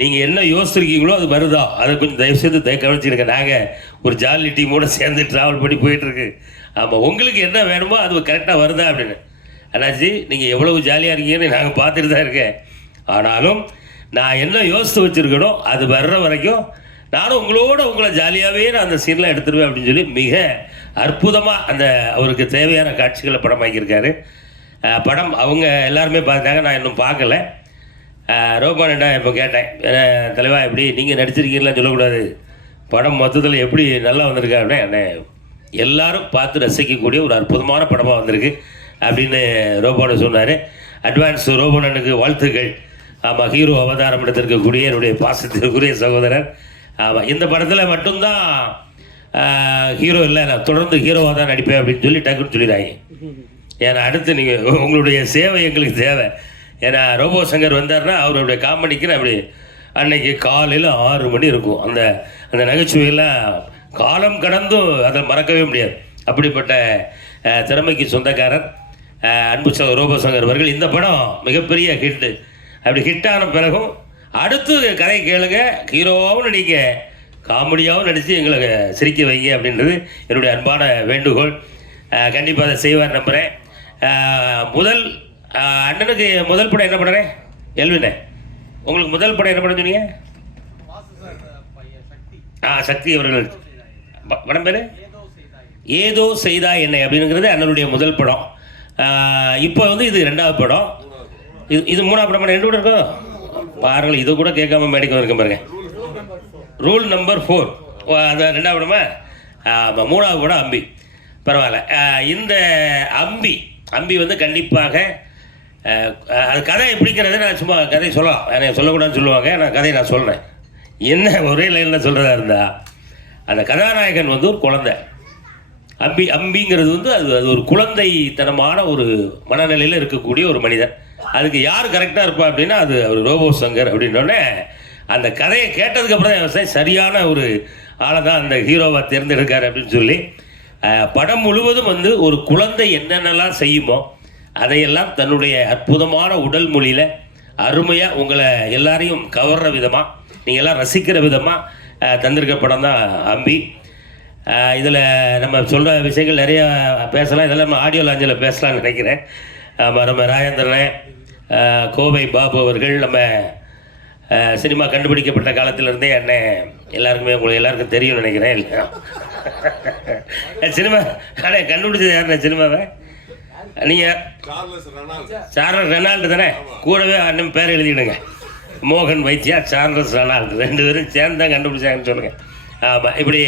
நீங்கள் என்ன யோசிச்சிருக்கீங்களோ அது வருதா, அதை கொஞ்சம் தயவுசெய்து கவனிச்சிருங்க, நாங்கள் ஒரு ஜாலி டீமோடு சேர்ந்து ட்ராவல் பண்ணி போயிட்டுருக்கு, ஆமாம் உங்களுக்கு என்ன வேணுமோ அது கரெக்டாக வருதா அப்படின்னு. அண்ணாச்சி நீங்கள் எவ்வளவு ஜாலியாக இருக்கீங்கன்னு நாங்கள் பார்த்துட்டு தான் இருக்கேன், ஆனாலும் நான் என்ன யோசித்து வச்சுருக்கனோ அது வர்ற வரைக்கும் நானும் உங்களை ஜாலியாகவே நான் அந்த சீன்லாம் எடுத்துருவேன் அப்படின்னு சொல்லி மிக அற்புதமாக அந்த அவருக்கு தேவையான காட்சிகளை படமாக்கியிருக்காரு. படம் அவங்க எல்லாருமே பார்த்தாங்க, நான் இன்னும் பார்க்கல. ரோபான்டா இப்போ கேட்டேன், தலைவா எப்படி நீங்கள் நடிச்சிருக்கீங்களான்னு சொல்லக்கூடாது, படம் மொத்தத்தில் எப்படி நல்லா வந்திருக்கா அப்படின்னா எல்லாரும் பார்த்து ரசிக்கக்கூடிய ஒரு அற்புதமான படமாக வந்திருக்கு அப்படின்னு ரோபானை சொன்னார். அட்வான்ஸ் ரோபோனனுக்கு வாழ்த்துக்கள். ஆமாம், ஹீரோ அவதாரம் எடுத்திருக்கக்கூடிய என்னுடைய பாசத்திற்குரிய சகோதரர். ஆமாம், இந்த படத்தில் மட்டும்தான் ஹீரோ இல்லை, நான் தொடர்ந்து ஹீரோவாக தான் நடிப்பேன் அப்படின்னு சொல்லி டக்குன்னு சொல்லிடுறாங்க. ஏன்னா அடுத்து நீங்கள் உங்களுடைய சேவை எங்களுக்கு தேவை. ஏன்னா ரோபோ சங்கர் வந்தார்னா அவருடைய காமெடிக்கு அப்படி அன்னைக்கு காலையில் 6 மணி இருக்கும், அந்த நகைச்சுவையெல்லாம் காலம் கடந்தும் அதை மறக்கவே முடியாது. அப்படிப்பட்ட திறமைக்கு சொந்தக்காரர் அன்பு ரோபோ சங்கர் அவர்கள். இந்த படம் மிகப்பெரிய ஹிட்டு. அப்படி ஹிட்டான பிறகும் அடுத்து கதை கேளுங்க, ஹீரோவாகவும் நடிக்க, காமெடியாகவும் நடித்து எங்களை சிரிக்க வைங்க அப்படின்றது என்னுடைய அன்பான வேண்டுகோள். கண்டிப்பாக அதை செய்வார் நம்புகிறேன். அண்ணனுக்கு முதல் படம் என்ன பண்ணுறேன் எல்வினே, உங்களுக்கு முதல் படம் என்ன பண்ண சொன்னீங்க? சக்தி அவர்கள் படம் பேர் ஏதோ செய்தா என்னை அப்படிங்கிறது அண்ணனுடைய முதல் படம். இப்போ வந்து இது 2வது படம், இது 3ஆவது படம். 2 படம் இருக்கும் பாருங்கள், இதை கூட கேட்காம மேடைக்கு வந்திருக்கேன் பாருங்க. ரூல் நம்பர் 4 அது 2வது படமா? 3வது படம் அம்பி. பரவாயில்ல. இந்த அம்பி வந்து கண்டிப்பாக அது கதை எப்படிங்கிறது நான் சும்மா கதை சொல்லலாம், எனக்கு சொல்லக்கூடாதுன்னு சொல்லுவாங்க, நான் கதையை நான் சொல்கிறேன். என்ன ஒரே லைனில் சொல்கிறதா இருந்தால், அந்த கதாநாயகன் வந்து ஒரு குழந்தை, அம்பிங்கிறது வந்து அது ஒரு குழந்தைத்தனமான ஒரு மனநிலையில் இருக்கக்கூடிய ஒரு மனிதன். அதுக்கு யார் கரெக்டாக இருப்பா அப்படின்னா அது அவர் ரோபோ சங்கர் அப்படின்னோடனே அந்த கதையை கேட்டதுக்கப்புறம் தான் விவசாயி சரியான ஒரு ஆளை தான் அந்த ஹீரோவை தேர்ந்தெடுக்கார் அப்படின்னு சொல்லி படம் முழுவதும் வந்து ஒரு குழந்தை என்னென்னலாம் செய்யுமோ அதையெல்லாம் தன்னுடைய அற்புதமான உடல் மொழியில் அருமையாக உங்களை எல்லாரையும் கவர்ற விதமாக, நீங்கள் எல்லாம் ரசிக்கிற விதமாக தந்திருக்க படம் தான் அம்பி. இதில் நம்ம சொல்கிற விஷயங்கள் நிறையா பேசலாம், இதெல்லாம் நம்ம ஆடியோ லாஞ்சில் பேசலாம்னு நினைக்கிறேன். நம்ம ராஜேந்திரன், கோவை பாபு அவர்கள், நம்ம சினிமா கண்டுபிடிக்கப்பட்ட காலத்திலேருந்தே அண்ணன் எல்லாருக்குமே உங்களுக்கு எல்லாருக்கும் தெரியும்னு நினைக்கிறேன். இல்லையா சினிமா கண்டுபிடிச்சது யாருண்ணே சினிமாவை? நீங்கள் சார்லஸ் ரெனால்டு தானே, கூடவே அண்ணன் பேர் எழுதிடுங்க, மோகன் வைத்தியா, சார்லஸ் ரெனால்டு 2 பேரும் சேர்ந்து தான் கண்டுபிடிச்சாங்கன்னு சொல்லுங்கள். ஆமாம், இப்படி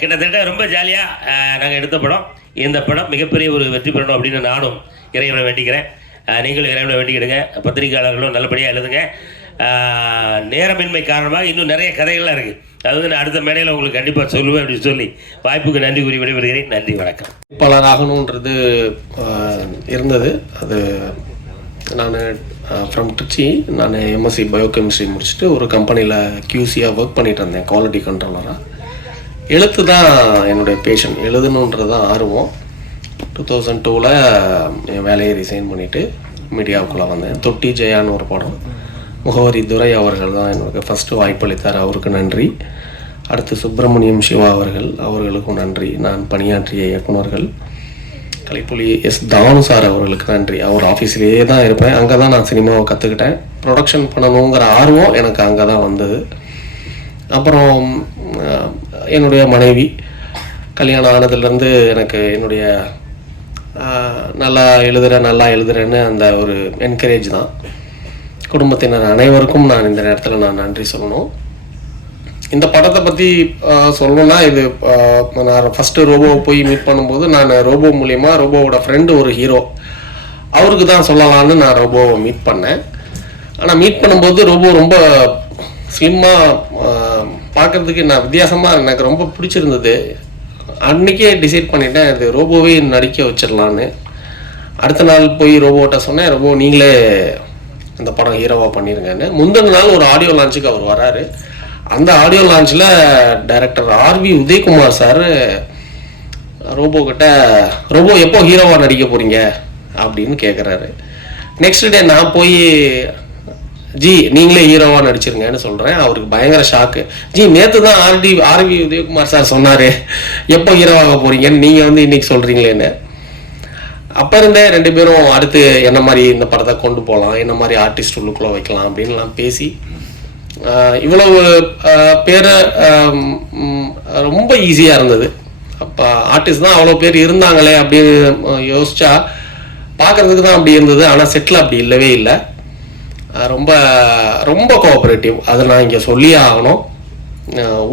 கிட்டத்தட்ட ரொம்ப ஜாலியாக நாங்கள் எடுத்த படம். இந்த படம் மிகப்பெரிய ஒரு வெற்றி பெறணும் அப்படின்னு நானும் இறைவனை வேண்டிக்கிறேன். நீங்களும் இறைவனை வேண்டிக்கிடுங்க. பத்திரிகையாளர்களும் நல்லபடியாக எழுதுங்க. நேரமின்மை காரணமாக இன்னும் நிறைய கதைகள்லாம் இருக்குது. அது வந்து நான் அடுத்த மேடையில் உங்களுக்கு கண்டிப்பாக சொல்லுவேன் அப்படின்னு சொல்லி வாய்ப்புக்கு நன்றி கூறி விடைபெறுகிறேன். நன்றி, வணக்கம். பலர் ஆகணுன்றது இருந்தது. அது நான் ஃப்ரம் திருச்சி, நான் எம்எஸ்சி பயோகெமிஸ்ட்ரி முடிச்சுட்டு ஒரு கம்பெனியில் QC-யாக ஒர்க் பண்ணிகிட்டு இருந்தேன், குவாலிட்டி கண்ட்ரோலராக. எழுத்து தான் என்னுடைய பேஷன், எழுதணுன்றது தான் ஆர்வம். 2002 என் வேலையை ரிசைன் பண்ணிவிட்டு மீடியாவுக்குள்ளே வந்தேன். தொட்டி ஜெயான்னு ஒரு படம், முகவரி துரை அவர்கள் தான் எனக்கு ஃபஸ்ட்டு வாய்ப்பளித்தார், அவருக்கு நன்றி. அடுத்து சுப்பிரமணியம் சிவா அவர்களுக்கும் நன்றி. நான் பணியாற்றிய இயக்குநர்கள் கலைப்புலி தானு சார் அவர்களுக்கு நன்றி. அவர் ஆஃபீஸ்லேயே தான் இருப்பேன், அங்கே தான் நான் சினிமாவை கற்றுக்கிட்டேன். ப்ரொடக்ஷன் பண்ணணுங்கிற ஆர்வம் எனக்கு அங்கே தான் வந்தது. அப்புறம் என்னுடைய மனைவி கல்யாணம் ஆனதுலேருந்து எனக்கு என்னுடைய நல்லா எழுதுறேன்னு அந்த ஒரு என்கரேஜ் தான். குடும்பத்தினர் அனைவருக்கும் நான் இந்த நேரத்தில் நான் நன்றி சொல்லணும். இந்த படத்தை பற்றி சொல்லணும்னா, இது நான் ஃபஸ்ட்டு ரோபோவை போய் மீட் பண்ணும்போது நான் ரோபோ மூலிமா, ரோபோவோட ஃப்ரெண்டு ஒரு ஹீரோ, அவருக்கு தான் சொல்லலான்னு நான் ரோபோவை மீட் பண்ணேன். ஆனால் மீட் பண்ணும்போது ரோபோ ரொம்ப ஸ்லிம்மாக பார்க்குறதுக்கு நான் வித்தியாசமாக எனக்கு ரொம்ப பிடிச்சிருந்தது. அன்றைக்கே டிசைட் பண்ணிட்டேன் இது ரோபோவே நடிக்க வச்சிடலான்னு. அடுத்த நாள் போய் ரோபோட்ட சொன்னேன், ரோபோ நீங்களே இந்த படம் ஹீரோவாக பண்ணிடுங்கன்னு. முந்தின நாள் ஒரு ஆடியோ லான்ச்சுக்கு அவர் வராரு. அந்த ஆடியோ லான்ச்சில் director RV Udhayakumar sir Robo கிட்ட, ரோபோ எப்போ ஹீரோவாக நடிக்க போகிறீங்க அப்படின்னு கேட்குறாரு. நெக்ஸ்ட் டே நான் போய் ஜி நீங்களே ஹீரோவாக நடிச்சிருங்கன்னு சொல்கிறேன். அவருக்கு பயங்கர ஷாக்கு. ஜி நேற்று தான் RV உதயகுமார் சார் சொன்னார் எப்போ ஹீரோவாக போகிறீங்கன்னு, நீங்கள் வந்து இன்றைக்கி சொல்கிறீங்களேன்னு. அப்போ இருந்தே ரெண்டு பேரும் அடுத்து என்ன மாதிரி இந்த படத்தை கொண்டு போகலாம், என்ன மாதிரி ஆர்டிஸ்ட் உள்ளுக்குள்ளே வைக்கலாம் அப்படின்லாம் பேசி இவ்வளவு பேர் ரொம்ப ஈஸியாக இருந்தது. அப்போ ஆர்டிஸ்ட் தான் அவ்வளோ பேர் இருந்தாங்களே அப்படின்னு யோசிச்சா பார்க்குறதுக்கு தான் அப்படி இருந்தது. ஆனால் செட்டில் அப்படி இல்லவே இல்லை. ரொம்ப ரொம்ப கோஆப்ரேட்டிவ், அதை நான் இங்கே சொல்லியே ஆகணும்.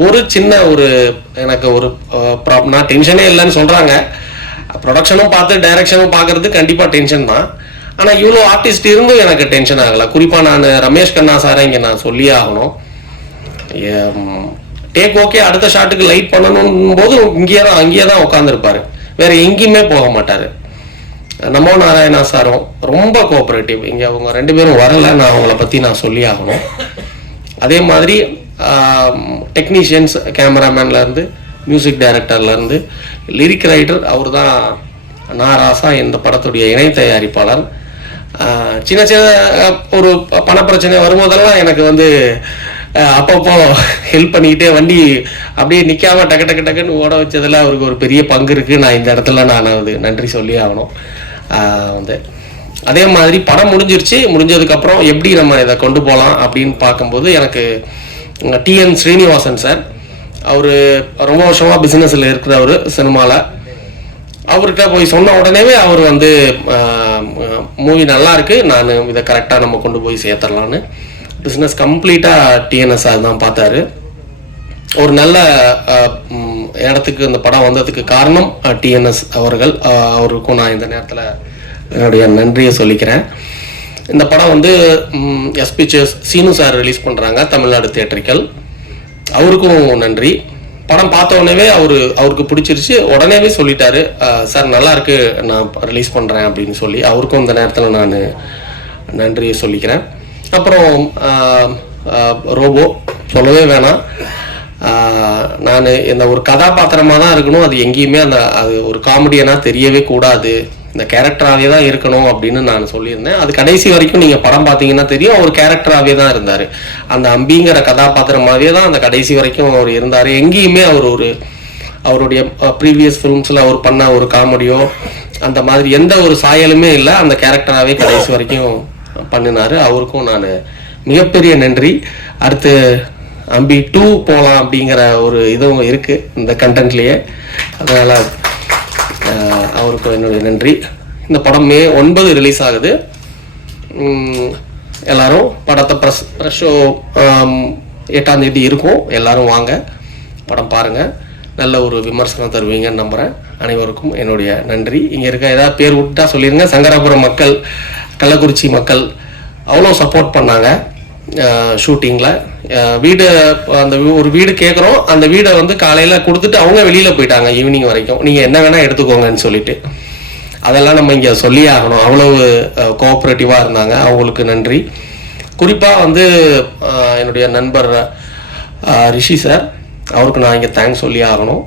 ஒரு சின்ன ஒரு எனக்கு ஒரு நான் டென்ஷனே இல்லைன்னு சொல்கிறாங்க. ப்ரொடக்ஷனும் பார்த்து டைரக்ஷனும் பார்க்குறது கண்டிப்பாக டென்ஷன் தான். ஆனால் இவ்வளோ ஆர்டிஸ்ட் இருந்தும் எனக்கு டென்ஷன் ஆகலை. குறிப்பாக நான் ரமேஷ் கண்ணா சாரை இங்கே நான் சொல்லியே ஆகணும். டேக் ஓகே, அடுத்த ஷாட்டுக்கு லைட் பண்ணணும் போது அங்கேயே தான் உட்காந்துருப்பார், வேற எங்கேயுமே போக மாட்டார். நமோ நாராயணா சாரும் ரொம்ப கோஆப்ரேட்டிவ். இங்கே அவங்க ரெண்டு பேரும் வரலை, நான் அவங்கள பற்றி நான் சொல்லி ஆகணும். அதே மாதிரி டெக்னீஷியன்ஸ், கேமராமேன்லேருந்து மியூசிக் டைரக்டர்லேருந்து லிரிக் ரைட்டர், அவர் தான் நாராசா இந்த படத்துடைய இணை தயாரிப்பாளர். சின்ன சின்ன ஒரு பணப்பிரச்சனை வரும்போதெல்லாம் எனக்கு வந்து அப்பப்போ ஹெல்ப் பண்ணிக்கிட்டே வண்டி அப்படியே நிற்காம டக்குன்னு ஓட வச்சதில் அவருக்கு ஒரு பெரிய பங்கு இருக்குது. நான் இந்த இடத்துல நான் அது நன்றி சொல்லி ஆகணும். வந்து அதே மாதிரி படம் முடிஞ்சதுக்கப்புறம் எப்படி நம்ம இதை கொண்டு போகலாம் அப்படின்னு பார்க்கும்போது எனக்கு TN ஸ்ரீனிவாசன் சார், அவர் ரொம்ப வருஷமாக பிஸ்னஸில் இருக்கிறவர் சினிமாவில், அவர்கிட்ட போய் சொன்ன உடனேவே அவர் வந்து மூவி நல்லா இருக்கு, நான் இதை கரெக்டாக நம்ம கொண்டு போய் சேர்த்துடலான்னு பிஸ்னஸ் கம்ப்ளீட்டாக TNS தான் பார்த்தாரு. ஒரு நல்ல இடத்துக்கு இந்த படம் வந்ததுக்கு காரணம் TNS அவர்கள். அவருக்கும் நான் இந்த நேரத்தில் என்னுடைய நன்றியை சொல்லிக்கிறேன். இந்த படம் வந்து எஸ்பிச்சர்ஸ் சீனு சார் ரிலீஸ் பண்ணுறாங்க தமிழ்நாடு தியேட்டரிக்கல், அவருக்கும் நன்றி. படம் பார்த்த உடனே அவருக்கு பிடிச்சிருச்சு, உடனேவே சொல்லிட்டாரு சார் நல்லா இருக்கு நான் ரிலீஸ் பண்ணுறேன் அப்படின்னு சொல்லி, அவருக்கும் இந்த நேரத்தில் நான் நன்றியை சொல்லிக்கிறேன். அப்புறம் ரோபோ சொல்லவே வேணாம், நான் இந்த ஒரு கதாபாத்திரமாக தான் இருக்கணும், அது எங்கேயுமே அது ஒரு காமெடியனாக தெரியவே கூடாது, இந்த கேரக்டராகவே தான் இருக்கணும் அப்படின்னு நான் சொல்லியிருந்தேன். அது கடைசி வரைக்கும் நீங்கள் படம் பார்த்தீங்கன்னா தெரியும், அவர் கேரக்டராகவே தான் இருந்தார். அந்த அம்பிங்கிற கதாபாத்திரமாகவே தான் அந்த கடைசி வரைக்கும் அவர் இருந்தார். எங்கேயுமே அவருடைய ப்ரீவியஸ் ஃபிலிம்ஸில் அவர் பண்ண ஒரு காமெடியோ அந்த மாதிரி எந்த ஒரு சாயலுமே இல்லை, அந்த கேரக்டராகவே கடைசி வரைக்கும் பண்ணினார். அவருக்கும் நான் மிகப்பெரிய நன்றி. அடுத்து அம்பி 2 போகலாம் அப்படிங்கிற ஒரு இதுவும் இருக்குது இந்த கண்டென்ட்லேயே, அதனால் அவருக்கும் என்னுடைய நன்றி. இந்த படம் May 9 ரிலீஸ் ஆகுது. எல்லாரும் படத்தை ப்ரெஸ் ஷோ 8ஆம் தேதி இருக்கும், எல்லாரும் வாங்க. படம் பாருங்கள், நல்ல ஒரு விமர்சனம் தருவீங்கன்னு நம்புகிறேன். அனைவருக்கும் என்னுடைய நன்றி. இங்கே இருக்க ஏதாவது பேர் விட்டா சொல்லிடுங்க. சங்கராபுரம் மக்கள், கள்ளக்குறிச்சி மக்கள் அவ்வளோ சப்போர்ட் பண்ணாங்க ஷூட்டிங்கில். வீடு அந்த ஒரு வீடு கேட்குறோம், அந்த வீடை வந்து காலையில் கொடுத்துட்டு அவங்க வெளியில் போயிட்டாங்க ஈவினிங் வரைக்கும். நீங்கள் என்ன வேணால் எடுத்துக்கோங்கன்னு சொல்லிட்டு. அதெல்லாம் நம்ம இங்கே சொல்லியே ஆகணும். அவ்வளவு கோஆப்ரேட்டிவாக இருந்தாங்க. அவங்களுக்கு நன்றி. குறிப்பாக வந்து என்னுடைய நண்பர் ரிஷி சார், அவருக்கு நான் இங்கே தேங்க்ஸ் சொல்லி ஆகணும்.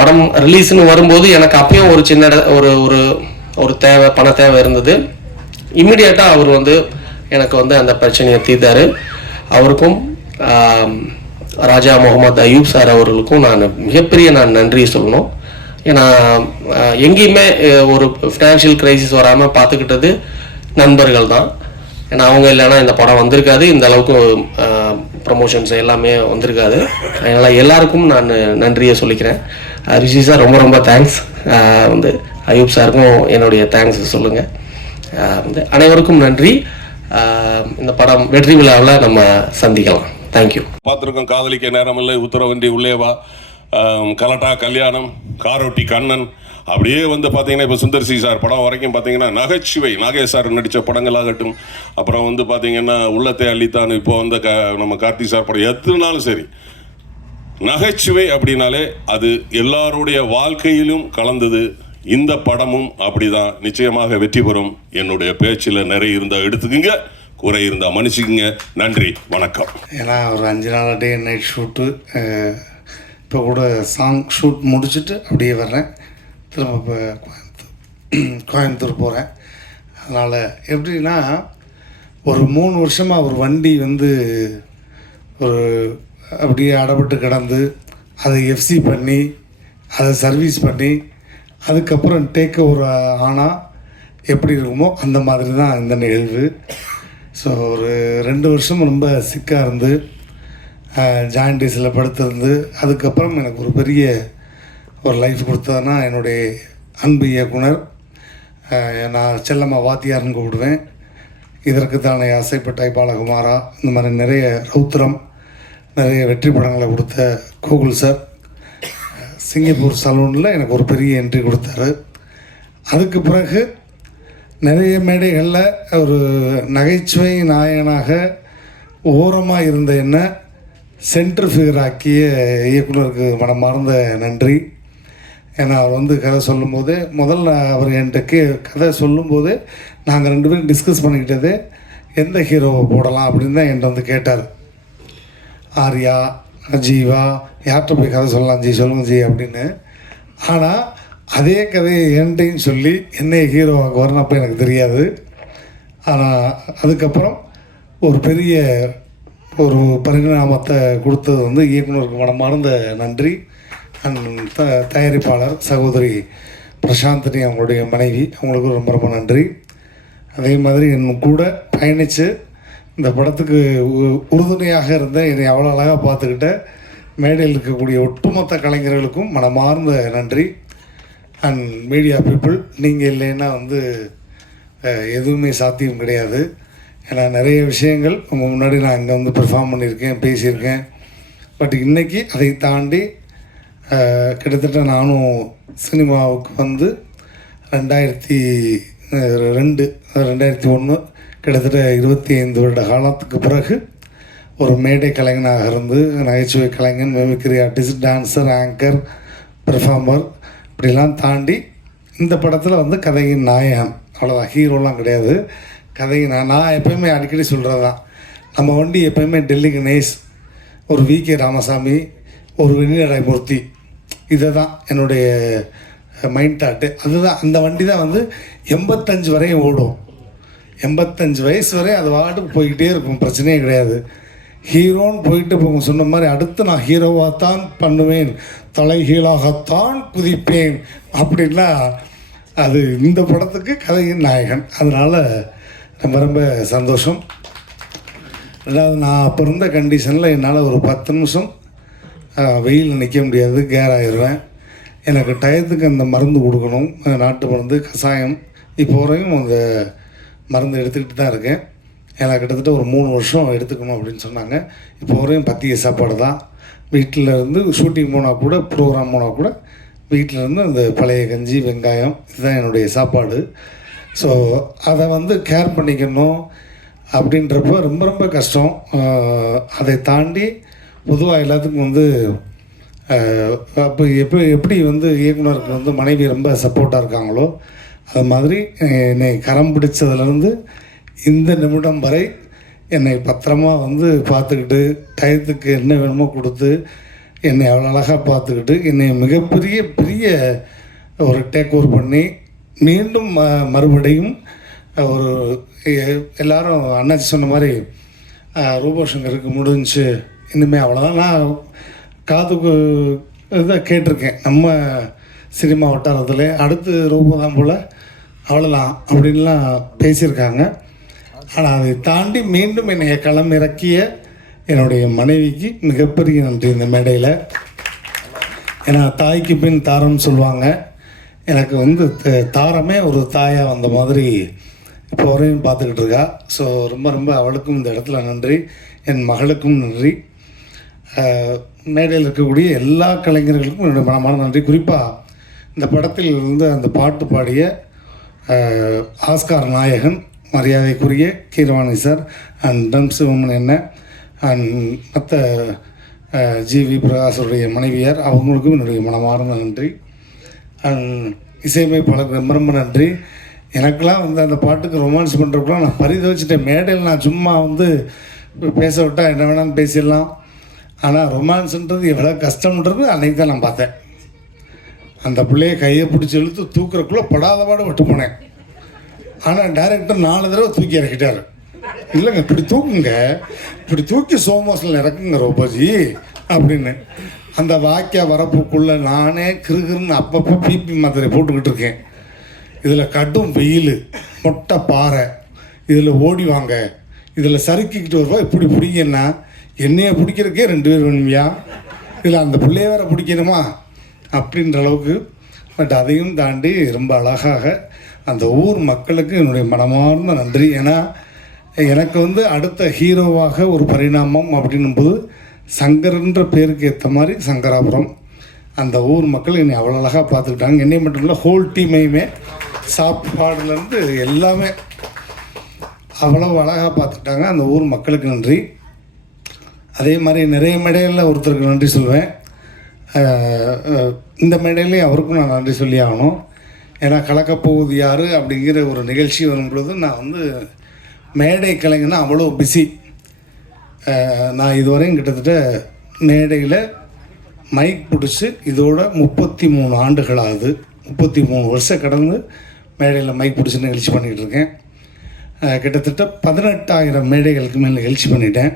படம் ரிலீஸ்னு வரும்போது எனக்கு அப்பயும் ஒரு சின்ன ஒரு தேவை, பண தேவை இருந்தது. இம்மிடியேட்டாக அவர் வந்து எனக்கு வந்து அந்த பிரச்சனையை தீர்த்தார். அவருக்கும் ராஜா முகமது அயூப் சார் அவர்களுக்கும் நான் மிகப்பெரிய நன்றி சொல்லணும். ஏன்னா எங்கேயுமே ஒரு ஃபினான்ஷியல் கிரைசிஸ் வராமல் பார்த்துக்கிட்டது நண்பர்கள் தான். ஏன்னா அவங்க இல்லைன்னா இந்த படம் வந்திருக்காது, இந்த அளவுக்கு ப்ரமோஷன்ஸ் எல்லாமே வந்திருக்காது. அதனால் எல்லாருக்கும் நான் நன்றியை சொல்லிக்கிறேன். ரிஷி சார் ரொம்ப ரொம்ப தேங்க்ஸ். வந்து அயூப் சாருக்கும் என்னுடைய தேங்க்ஸ் சொல்லுங்கள். வந்து அனைவருக்கும் நன்றி. இந்த படம் வெற்றி விழாவில் நம்ம சந்திக்கலாம். தேங்க்யூ. பார்த்துருக்கோம். காதலிக்க நேரமில்லை, உத்தரவண்டி, உள்ளேவா, கலட்டா, கல்யாணம், காரோட்டி, கண்ணன், அப்படியே வந்து பார்த்தீங்கன்னா இப்போ சுந்தர் சி சார் படம் வரைக்கும் பார்த்தீங்கன்னா நகைச்சுவை, நாகேஷ் சார் நடித்த படங்களாகட்டும், அப்புறம் வந்து பார்த்தீங்கன்னா உள்ளத்தை அள்ளித்தான், இப்போ வந்து நம்ம கார்த்தி சார் படம் எதுனாலும் சரி, நகைச்சுவை அப்படின்னாலே அது எல்லாருடைய வாழ்க்கையிலும் கலந்தது. இந்த படமும் அப்படிதான். நிச்சயமாக வெற்றி பெறும். என்னுடைய பேச்சில் நிறைய இருந்தால் எடுத்துக்குங்க, குறை இருந்தால் மன்னிச்சுக்குங்க. நன்றி, வணக்கம். ஏன்னா ஒரு 5 நாள் டே நைட் ஷூட்டு, இப்போ கூட சாங் ஷூட் முடிச்சுட்டு அப்படியே வர்றேன். திரும்ப இப்போ கோயம்புத்தூர் போகிறேன். அதனால் எப்படின்னா ஒரு 3 வருஷமாக ஒரு வண்டி வந்து ஒரு அப்படியே அடப்பட்டு கிடந்து அதை எஃப்சி பண்ணி அதை சர்வீஸ் பண்ணி அதுக்கப்புறம் டேக் ஓவர் ஆனால் எப்படி இருக்குமோ அந்த மாதிரி தான் இந்த நிகழ்வு. ஸோ ஒரு 2 வருஷம் ரொம்ப சிக்காக இருந்து ஜாயின்டிஸில் படுத்திருந்து அதுக்கப்புறம் எனக்கு ஒரு பெரிய ஒரு லைஃப் கொடுத்ததுன்னா என்னுடைய அன்பு இயக்குனர், நான் செல்லம்மா வாத்தியார்னு கூப்பிடுவேன். இதற்கு தானே ஆசைப்பட்டாய் பாலகுமாரா, இந்த மாதிரி நிறைய ரௌத்திரம், நிறைய வெற்றி படங்களை கொடுத்த கோகுல் சார், சிங்கப்பூர் சலூனில் எனக்கு ஒரு பெரிய என்ட்ரி கொடுத்தாரு. அதுக்கு பிறகு நிறைய மேடைகளில் ஒரு நகைச்சுவை நாயகனாக ஓரமாக இருந்த என்ன சென்டர் ஃபிகர் ஆக்கிய இயக்குனருக்கு மனமார்ந்த நன்றி. ஏன்னா அவர் வந்து கதை சொல்லும்போது முதல்ல அவர் என்கிட்ட கதை சொல்லும்போது நாங்கள் 2 பேரும் டிஸ்கஸ் பண்ணிக்கிட்டது எந்த ஹீரோவை போடலாம் அப்படின்னு தான் என்கிட்ட வந்து கேட்டார். ஆர்யா, ஜீவா, யார்கிட்ட போய் கதை சொல்லலாம் ஜி, சொல்லுங்கள் ஜி அப்படின்னு. ஆனால் அதே கதையை என்கிட்டையும் சொல்லி என்னை ஹீரோவாக வரணுப்போ எனக்கு தெரியாது. ஆனால் அதுக்கப்புறம் ஒரு பெரிய ஒரு பரிணாமத்தை கொடுத்தது வந்து இயக்குனருக்கு மனமார்ந்த நன்றி. தயாரிப்பாளர் சகோதரி பிரசாந்தினி, அவங்களுடைய மனைவி, அவங்களுக்கு ரொம்ப ரொம்ப நன்றி. அதே மாதிரி என் கூட பயணித்து இந்த படத்துக்கு உறுதுணையாக இருந்த என்னை அவ்வளோ அழகாக பார்த்துக்கிட்ட மேடையில் இருக்கக்கூடிய ஒட்டுமொத்த கலைஞர்களுக்கும் மனமார்ந்த நன்றி. அண்ட் மீடியா பீப்புள், நீங்கள் இல்லைன்னா வந்து எதுவுமே சாத்தியம் கிடையாது. ஏன்னா நிறைய விஷயங்கள் உங்கள் முன்னாடி நான் இங்கே வந்து பெர்ஃபார்ம் பண்ணியிருக்கேன், பேசியிருக்கேன். பட் இன்றைக்கி அதை தாண்டி கிட்டத்தட்ட நானும் சினிமாவுக்கு வந்து 2001 கிட்டத்தட்ட 25 வருட காலத்துக்கு பிறகு ஒரு மேடை கலைஞனாக இருந்து நகைச்சுவை கலைஞன், mimicry artist, dancer, anchor, performer இப்படிலாம் தாண்டி இந்த படத்தில் வந்து கதையின் நாயகன். அவ்வளோதான், ஹீரோலாம் கிடையாது. கதையின் நான் எப்போயுமே அடிக்கடி சொல்கிறது தான், நம்ம வண்டி எப்போயுமே டெல்லி கணேஷ், ஒரு விகே ராமசாமி, ஒரு வெண்ணிலமூர்த்தி, இதை தான் என்னுடைய மைண்ட் தாட்டு. அதுதான், அந்த வண்டி தான் வந்து 85 வரையும் ஓடும். 85 வயசு வரை அது வாட்டுக்கு போய்கிட்டே இருக்கும், பிரச்சனையே கிடையாது. ஹீரோன்னு போயிட்டு இப்போ சொன்ன மாதிரி அடுத்து நான் ஹீரோவாகத்தான் பண்ணுவேன், தலைகீழாகத்தான் குதிப்பேன் அப்படின்னா அது இந்த படத்துக்கு கதையின் நாயகன். அதனால் ரொம்ப ரொம்ப சந்தோஷம். ரெண்டாவது, நான் அப்போ இருந்த கண்டிஷனில் என்னால் ஒரு 10 நிமிஷம் வெயில் நிற்க முடியாது, கேர் ஆயிடுவேன். எனக்கு டயத்துக்கு அந்த மருந்து கொடுக்கணும், நாட்டு மருந்து, கஷாயம். இப்போ வரையும் அந்த மருந்து எடுத்துக்கிட்டு தான் இருக்கேன். எனக்கு கிட்டத்தட்ட ஒரு 3 வருஷம் எடுத்துக்கணும் அப்படின்னு சொன்னாங்க. இப்போ வரையும் பத்திய சாப்பாடு தான். வீட்டில் இருந்து ஷூட்டிங் போனால் கூட, ப்ரோக்ராம் போனால் கூட வீட்டில் இருந்து அந்த பழைய கஞ்சி, வெங்காயம் இதுதான் என்னுடைய சாப்பாடு. ஸோ அதை வந்து கேர் பண்ணிக்கணும் அப்படின்றப்ப ரொம்ப ரொம்ப கஷ்டம். அதை தாண்டி பொதுவாக எல்லாத்துக்கும் வந்து அப்போ எப்படி வந்து இயக்குனருக்கு வந்து மனைவி ரொம்ப சப்போர்ட்டாக இருக்காங்களோ அது மாதிரி என்னை கரம் பிடிச்சதுலேருந்து இந்த நிமிடம் வரை என்னை பத்திரமா வந்து பார்த்துக்கிட்டு, டயத்துக்கு என்ன வேணுமோ கொடுத்து, என்னை அவ்வளோ அழகாக பார்த்துக்கிட்டு, என்னை பெரிய ஒரு டேக் ஓவர் பண்ணி மீண்டும் மறுபடியும் ஒரு எல்லாரும் அண்ணாச்சி சொன்ன மாதிரி ரூபோஷங்கருக்கு முடிஞ்சு இனிமேல் அவ்வளோதான். நான் காதுக்கு இதை கேட்டிருக்கேன், நம்ம சினிமா வட்டாரத்தில் அடுத்து ரூபோ தான் போல் அவ்வளோதான் அப்படின்லாம் பேசியிருக்காங்க. ஆனால் அதை தாண்டி மீண்டும் என்னை களமிறக்கிய என்னுடைய மனைவிக்கு மிகப்பெரிய நன்றி இந்த மேடையில். ஏன்னா தாய்க்கு பின் தாரம்னு சொல்லுவாங்க. எனக்கு வந்து தாரமே ஒரு தாயாக வந்த மாதிரி இப்போ வரையும் பார்த்துக்கிட்டு இருக்கா. ஸோ ரொம்ப ரொம்ப அவளுக்கும் இந்த இடத்துல நன்றி, என் மகளுக்கும் நன்றி, மேடையில் இருக்கக்கூடிய எல்லா கலைஞர்களுக்கும் என்னுடைய மனமான நன்றி. குறிப்பாக இந்த படத்தில் இருந்து அந்த பாட்டு பாடிய ஆஸ்கார் நாயகன் மரியாதைக்குரிய Keeravani sir and drums woman என்ன அண்ட் மற்ற ஜிவி பிரகாஷுடைய மனைவியார், அவங்களுக்கும் என்னுடைய மனமார்ந்த நன்றி. அண்ட் இசையமைப்பாளருக்கு ரொம்ப ரொம்ப நன்றி. எனக்கெல்லாம் வந்து அந்த பாட்டுக்கு ரொமான்ஸ் பண்ணுறப்பெல்லாம் நான் பரிதவிச்சிட்டேன். மேடையில் நான் சும்மா வந்து பேச விட்டால் என்ன வேணாலும் பேசிடலாம், ஆனால் ரொமான்ஸுன்றது எவ்வளோ கஷ்டம்ன்றது அன்றைக்கி தான் நான் பார்த்தேன். அந்த பிள்ளையை கையை பிடிச்சி இழுத்து தூக்குறக்குள்ளே படாத பாடு விட்டு போனேன். ஆனால் டைரக்டர் 4 தடவை தூக்கி இறக்கிட்டார். இல்லைங்க இப்படி தூக்குங்க, இப்படி தூக்கி சோமோஸில் இறக்குங்க ரோபாஜி அப்படின்னு. அந்த வாக்கிய வரப்புக்குள்ளே நானே கிருகிருன்னு அப்பப்போ பிபி மாத்திரை போட்டுக்கிட்டு இருக்கேன். இதில் கடும் வெயில், மொட்டை பாறை, இதில் ஓடி வாங்க, இதில் சறுக்கிக்கிட்டு வருவா, இப்படி பிடிங்கன்னா என்னையை பிடிக்கிறதுக்கே 2 பேர் வேணுமியா, இதில் அந்த பிள்ளைய வேற பிடிக்கணுமா அப்படின்ற அளவுக்கு. பட் அதையும் தாண்டி ரொம்ப அழகாக அந்த ஊர் மக்களுக்கு என்னுடைய மனமார்ந்த நன்றி. ஏன்னா எனக்கு வந்து அடுத்த ஹீரோவாக ஒரு பரிணாமம் அப்படின்னும்போது சங்கர்ன்ற பேருக்கு ஏற்ற மாதிரி சங்கராபுரம் அந்த ஊர் மக்கள் என்னை அவ்வளோ அழகாக பார்த்துக்கிட்டாங்க. என்னை மட்டும் இல்லை, ஹோல் டீமையுமே சாப்பாடுலேருந்து எல்லாமே அவ்வளோ அழகாக பார்த்துக்கிட்டாங்க. அந்த ஊர் மக்களுக்கு நன்றி. அதே மாதிரி நிறைய மேடைகளில் ஒருத்தருக்கு நன்றி சொல்வேன். இந்த மேடையிலேயே அவருக்கும் நான் நன்றி சொல்லி ஆகணும். ஏன்னா கலக்கப்போகுது யார் அப்படிங்கிற ஒரு நிகழ்ச்சி வரும்பொழுது நான் வந்து மேடை கலைஞனா அவ்வளோ பிஸி. நான் இதுவரையும் கிட்டத்தட்ட மேடையில் மைக் பிடிச்சி இதோட 33 ஆண்டுகள் ஆகுது. 33 வருஷம் கடந்து மேடையில் மைக் பிடிச்சி நிகழ்ச்சி பண்ணிகிட்டு இருக்கேன். கிட்டத்தட்ட 18,000 மேடைகளுக்கு மேலே நிகழ்ச்சி பண்ணிட்டேன்.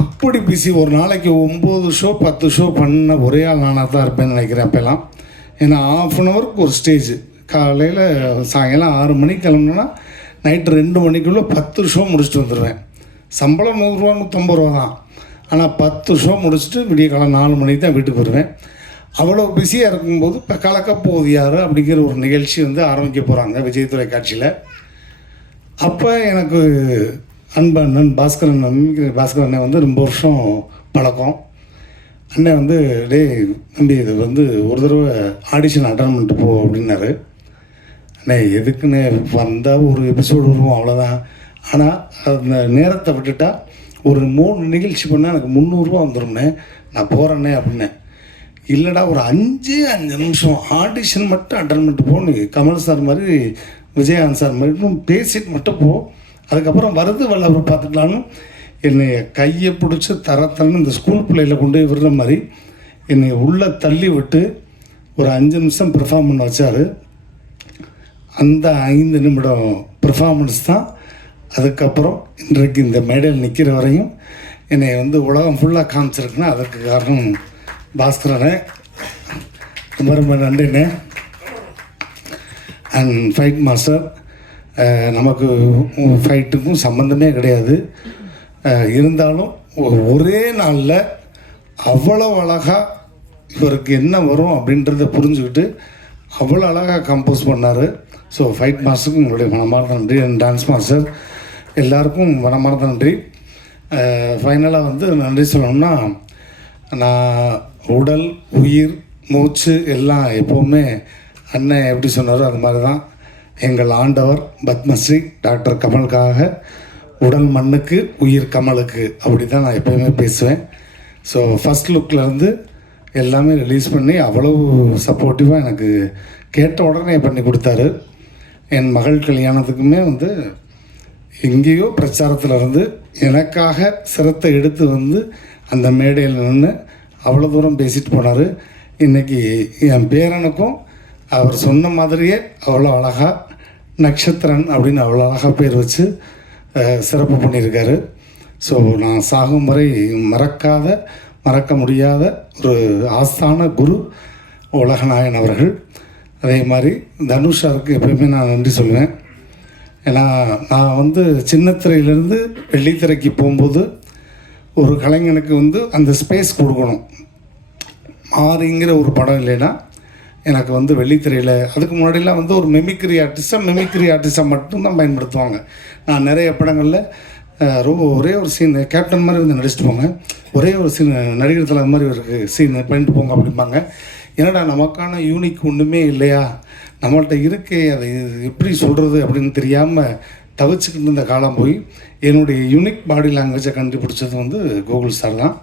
அப்படி பிஸி. ஒரு நாளைக்கு 9 ஷோ 10 ஷோ பண்ண ஒரே ஆள் நானாக தான் இருப்பேன்னு நினைக்கிறேன் அப்போல்லாம். ஏன்னா 1/2 ஹவருக்கு ஒரு ஸ்டேஜ். காலையில் சாயங்காலம் 6 மணிக்கு கிளம்புனா நைட்டு 2 மணிக்குள்ளே 10 ஷோ முடிச்சுட்டு வந்துடுவேன். சம்பளம் 100 ரூபா 150 ரூபா தான். ஆனால் 10 ஷோ முடிச்சுட்டு விடிய காலம் 4 மணிக்கு தான் வீட்டுக்கு வருவேன். அவ்வளோ பிஸியாக இருக்கும்போது இப்போ கலக்கப்போகுது யார் அப்படிங்கிற ஒரு நிகழ்ச்சி வந்து ஆரம்பிக்க போகிறாங்க விஜய் தொலைக்காட்சியில். அப்போ எனக்கு அண்ணன் பாஸ்கரன் அண்ணன் வந்து ரொம்ப வருஷம் பழக்கம். அண்ணன் வந்து தம்பி இது வந்து ஒரு தடவை ஆடிஷன் அட்டன் பண்ணிட்டு போ அப்படின்னாரு. அண்ணே எதுக்குன்னு வந்தால் ஒரு எபிசோடு வருவோம் அவ்வளோதான். ஆனால் அந்த நேரத்தை விட்டுட்டா ஒரு 3 நிகழ்ச்சி பண்ணால் எனக்கு 300 ரூபா வந்துடும்ண்ணே, நான் போகிறேன்னே அப்படின்னேன். இல்லைடா ஒரு 5 நிமிஷம் ஆடிஷன் மட்டும் அட்டன் பண்ணிட்டு போன்னு கமல் சார் மாதிரி விஜயகாந்த் சார் மாதிரி இன்னும் பேசிட்டு மட்டும் போ, அதுக்கப்புறம் வருது வரல அவர் பார்த்துக்கலான்னு என்னை கையை பிடிச்சி தரத்தன்னு இந்த ஸ்கூல் பிள்ளையில் கொண்டு போய் விடுற மாதிரி என்னை உள்ளே தள்ளி விட்டு ஒரு 5 நிமிஷம் பெர்ஃபார்ம் பண்ண வச்சார். அந்த 5 நிமிடம் பெர்ஃபார்மன்ஸ் தான் அதுக்கப்புறம் இன்றைக்கு இந்த மேடையில் நிற்கிற வரையும் என்னை வந்து உலகம் ஃபுல்லாக காமிச்சிருக்குன்னா அதற்கு காரணம் பாஸ்கரனே. ரொம்ப ரொம்ப நன்றிண்ணே. அண்ட் ஃபைட் மாஸ்டர், நமக்கு ஃபைட்டுக்கும் சம்மந்தமே கிடையாது. இருந்தாலும் ஒரே நாளில் அவ்வளோ அழகாக இவருக்கு என்ன வரும் அப்படின்றத புரிஞ்சுக்கிட்டு அவ்வளோ அழகாக கம்போஸ் பண்ணார். ஸோ ஃபைட் மாஸ்டருக்கு உங்களுடைய மனமார்ந்த நன்றி. அண்ட் டான்ஸ் மாஸ்டர் எல்லாருக்கும் மனமார்ந்த நன்றி. ஃபைனலாக வந்து நன்றி சொல்லணும்னா, நான் உடல் உயிர் மூச்சு எல்லாம் எப்போவுமே அண்ணன் எப்படி சொன்னாரோ அது மாதிரி தான். எங்கள் ஆண்டவர் பத்மஸ்ரீ டாக்டர் கமலுக்காக உடல் மண்ணுக்கு உயிர் கமலுக்கு, அப்படி தான் நான் எப்போயுமே பேசுவேன். ஸோ ஃபஸ்ட் லுக்லேருந்து எல்லாமே ரிலீஸ் பண்ணி அவ்வளவு சப்போர்ட்டிவாக எனக்கு கேட்ட உடனே பண்ணி கொடுத்தாரு. என் மகள் கல்யாணத்துக்குமே வந்து எங்கேயோ பிரச்சாரத்தில் இருந்து எனக்காக சிரத்தை எடுத்து வந்து அந்த மேடையில் நின்று அவ்வளோ தூரம் பேசிட்டு போனார். இன்றைக்கி என் பேரனுக்கும் அவர் சொன்ன மாதிரியே அவ்வளோ அழகாக நட்சத்திரன் அப்படின்னு அவ்வளோ அழகாக பேர் வச்சு சிறப்பு பண்ணியிருக்காரு. ஸோ நான் சாகும் வரை மறக்க முடியாத ஒரு ஆஸ்தான குரு உலகநாயன் அவர்கள். அதே மாதிரி தனுஷாருக்கு எப்பயுமே நான் நன்றி சொல்லுவேன். ஏன்னா நான் வந்து சின்னத்திரையிலேருந்து வெள்ளித்திரைக்கு போகும்போது ஒரு கலைஞனுக்கு வந்து அந்த ஸ்பேஸ் கொடுக்கணும். மாறிங்கிற ஒரு படம் இல்லைன்னா எனக்கு வந்து வெள்ளித்திரையில் அதுக்கு முன்னாடிலாம் வந்து ஒரு மெமிக்ரி ஆர்டிஸ்ட்டை மட்டும்தான் பயன்படுத்துவாங்க. நான் நிறைய படங்களில் ஒரே ஒரு சீன் கேப்டன் மாதிரி வந்து நடிச்சுட்டு போங்க, ஒரே ஒரு சீன் நடிகர் தலை மாதிரி ஒரு சீன் பண்ணிட்டு போங்க அப்படிம்பாங்க. என்னடா நமக்கான யூனிக் ஒன்றுமே இல்லையா, நம்மள்கிட்ட இருக்கே, அதை எப்படி சொல்கிறது அப்படின்னு தெரியாமல் தவிச்சுக்கிட்டு இருந்த காலம் போய் என்னுடைய யூனிக் பாடி லாங்குவேஜை கண்டுபிடிச்சது வந்து கோகுல் சார் தான்.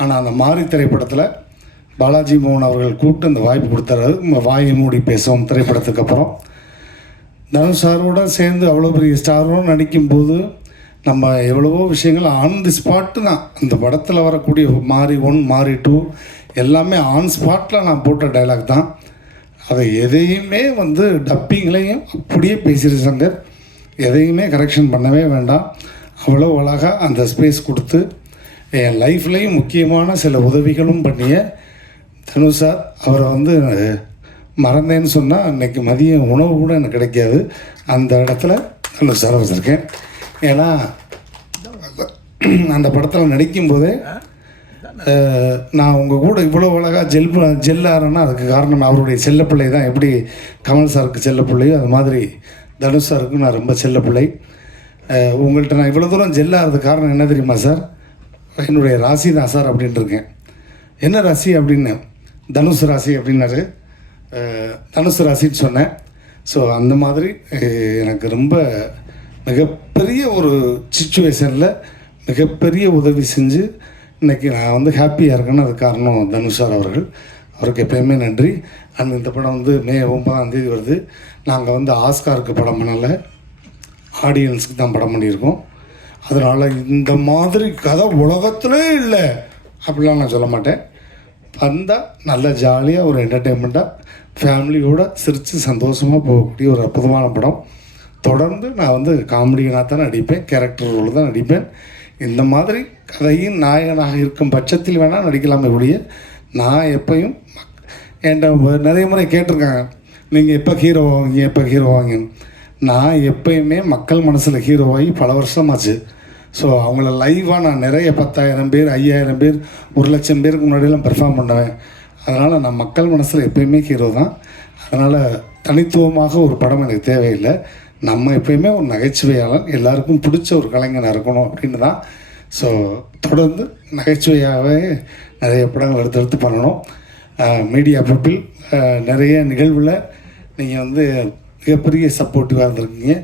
ஆனால் அந்த மாரி திரைப்படத்தில் பாலாஜி மோகன் அவர்கள் கூப்பிட்டு அந்த வாய்ப்பு கொடுத்தாரு. வாயை மூடி பேசுவோம் திரைப்படத்துக்கு அப்புறம் தனுஷ் சாரோட சேர்ந்து அவ்வளோ பெரிய ஸ்டாரோடு நடிக்கும்போது நம்ம எவ்வளவோ விஷயங்கள் ஆன் தி ஸ்பாட்டு தான். அந்த படத்தில் வரக்கூடிய மாரி 1 மாரி 2 எல்லாமே ஆன் ஸ்பாட்டில் நான் போட்ட டைலாக் தான். அதை எதையுமே வந்து டப்பிங்லேயும் அப்படியே பேசியிருக்காங்க, எதையுமே கரெக்ஷன் பண்ணவே வேண்டாம். அவ்வளோ அழகாக அந்த ஸ்பேஸ் கொடுத்து என் லைஃப்லேயும் முக்கியமான சில உதவிகளும் பண்ணிய தனுஷ் சார், அவரை வந்து மறந்தேன்னு சொன்னால் அன்றைக்கி மதியம் உணவு கூட எனக்கு கிடைக்காது. அந்த இடத்துல தனுஷ் சாரை வச்சுருக்கேன். ஏன்னா அந்த படத்தில் நடிக்கும்போதே நான் உங்கள் கூட இவ்வளோ அழகாக ஜெல்லாகிறேன்னா அதுக்கு காரணம் அவருடைய செல்லப்பிள்ளை தான். எப்படி கமல் சாருக்கு செல்லப்பிள்ளையோ அது மாதிரி தனுஷ் சாருக்கு நான் ரொம்ப செல்லப்பிள்ளை. உங்கள்கிட்ட நான் இவ்வளோ தூரம் ஜெல்லாகிறதுக்கு காரணம் என்ன தெரியுமா சார்? என்னுடைய ராசி தான் சார் அப்படின்ட்டு இருக்கேன். என்ன ராசி அப்படின்னு, தனுஷ் ராசி அப்படின்னாரு. தனுஷ் ராசின்னு சொன்னேன். ஸோ அந்த மாதிரி எனக்கு ரொம்ப மிகப்பெரிய ஒரு சிச்சுவேஷனில் மிகப்பெரிய உதவி செஞ்சு இன்றைக்கி நான் வந்து ஹாப்பியாக இருக்கேன்னு அது காரணம் தனுஷ் சார் அவர்கள். அவருக்கு எப்பயுமே நன்றி. அண்ட் இந்த படம் வந்து மே 9ஆம் தேதி வருது. நாங்கள் வந்து ஆஸ்காருக்கு படம் பண்ணலை, ஆடியன்ஸுக்கு தான் படம் பண்ணியிருக்கோம். அதனால் இந்த மாதிரி கதை உலகத்திலே இல்லை அப்படிலாம் நான் சொல்ல மாட்டேன். வந்தால் நல்ல ஜாலியாக ஒரு என்டர்டெயின்மெண்ட்டாக ஃபேமிலியோடு சிரித்து சந்தோஷமாக போகக்கூடிய ஒரு அற்புதமான படம். தொடர்ந்து நான் வந்து காமெடியனாக தான் நடிப்பேன், கேரக்டர் ரோல் தான் நடிப்பேன். இந்த மாதிரி கதையின் நாயகனாக இருக்கும் பட்சத்தில் வேணால் நடிக்கலாமே ஒழிய நான் எப்பையும் என்கிட்ட நிறைய முறை கேட்டிருக்காங்க, நீங்கள் எப்போ ஹீரோ வாங்கின்னு. நான் எப்பயுமே மக்கள் மனசில் ஹீரோவாகி பல வருஷமாச்சு. ஸோ அவங்கள லைவாக நான் நிறைய 10,000 பேர் 5,000 பேர் 1,00,000 பேருக்கு முன்னாடியெல்லாம் பெர்ஃபார்ம் பண்ணுவேன். அதனால் நான் மக்கள் மனசில் எப்பயுமே ஹீரோ தான். அதனால் தனித்துவமாக ஒரு படம் எனக்கு தேவையில்லை. நம்ம எப்பயுமே ஒரு நகைச்சுவையாளர், எல்லாருக்கும் பிடிச்ச ஒரு கலைஞனாக இருக்கணும் அப்படின்னு தான். ஸோ தொடர்ந்து நகைச்சுவையாகவே நிறைய படங்கள் எடுத்து பண்ணணும். மீடியா பீப்பிள் நிறைய நிகழ்வில் நீங்கள் வந்து மிகப்பெரிய சப்போர்ட்டிவாக இருந்திருக்கீங்க.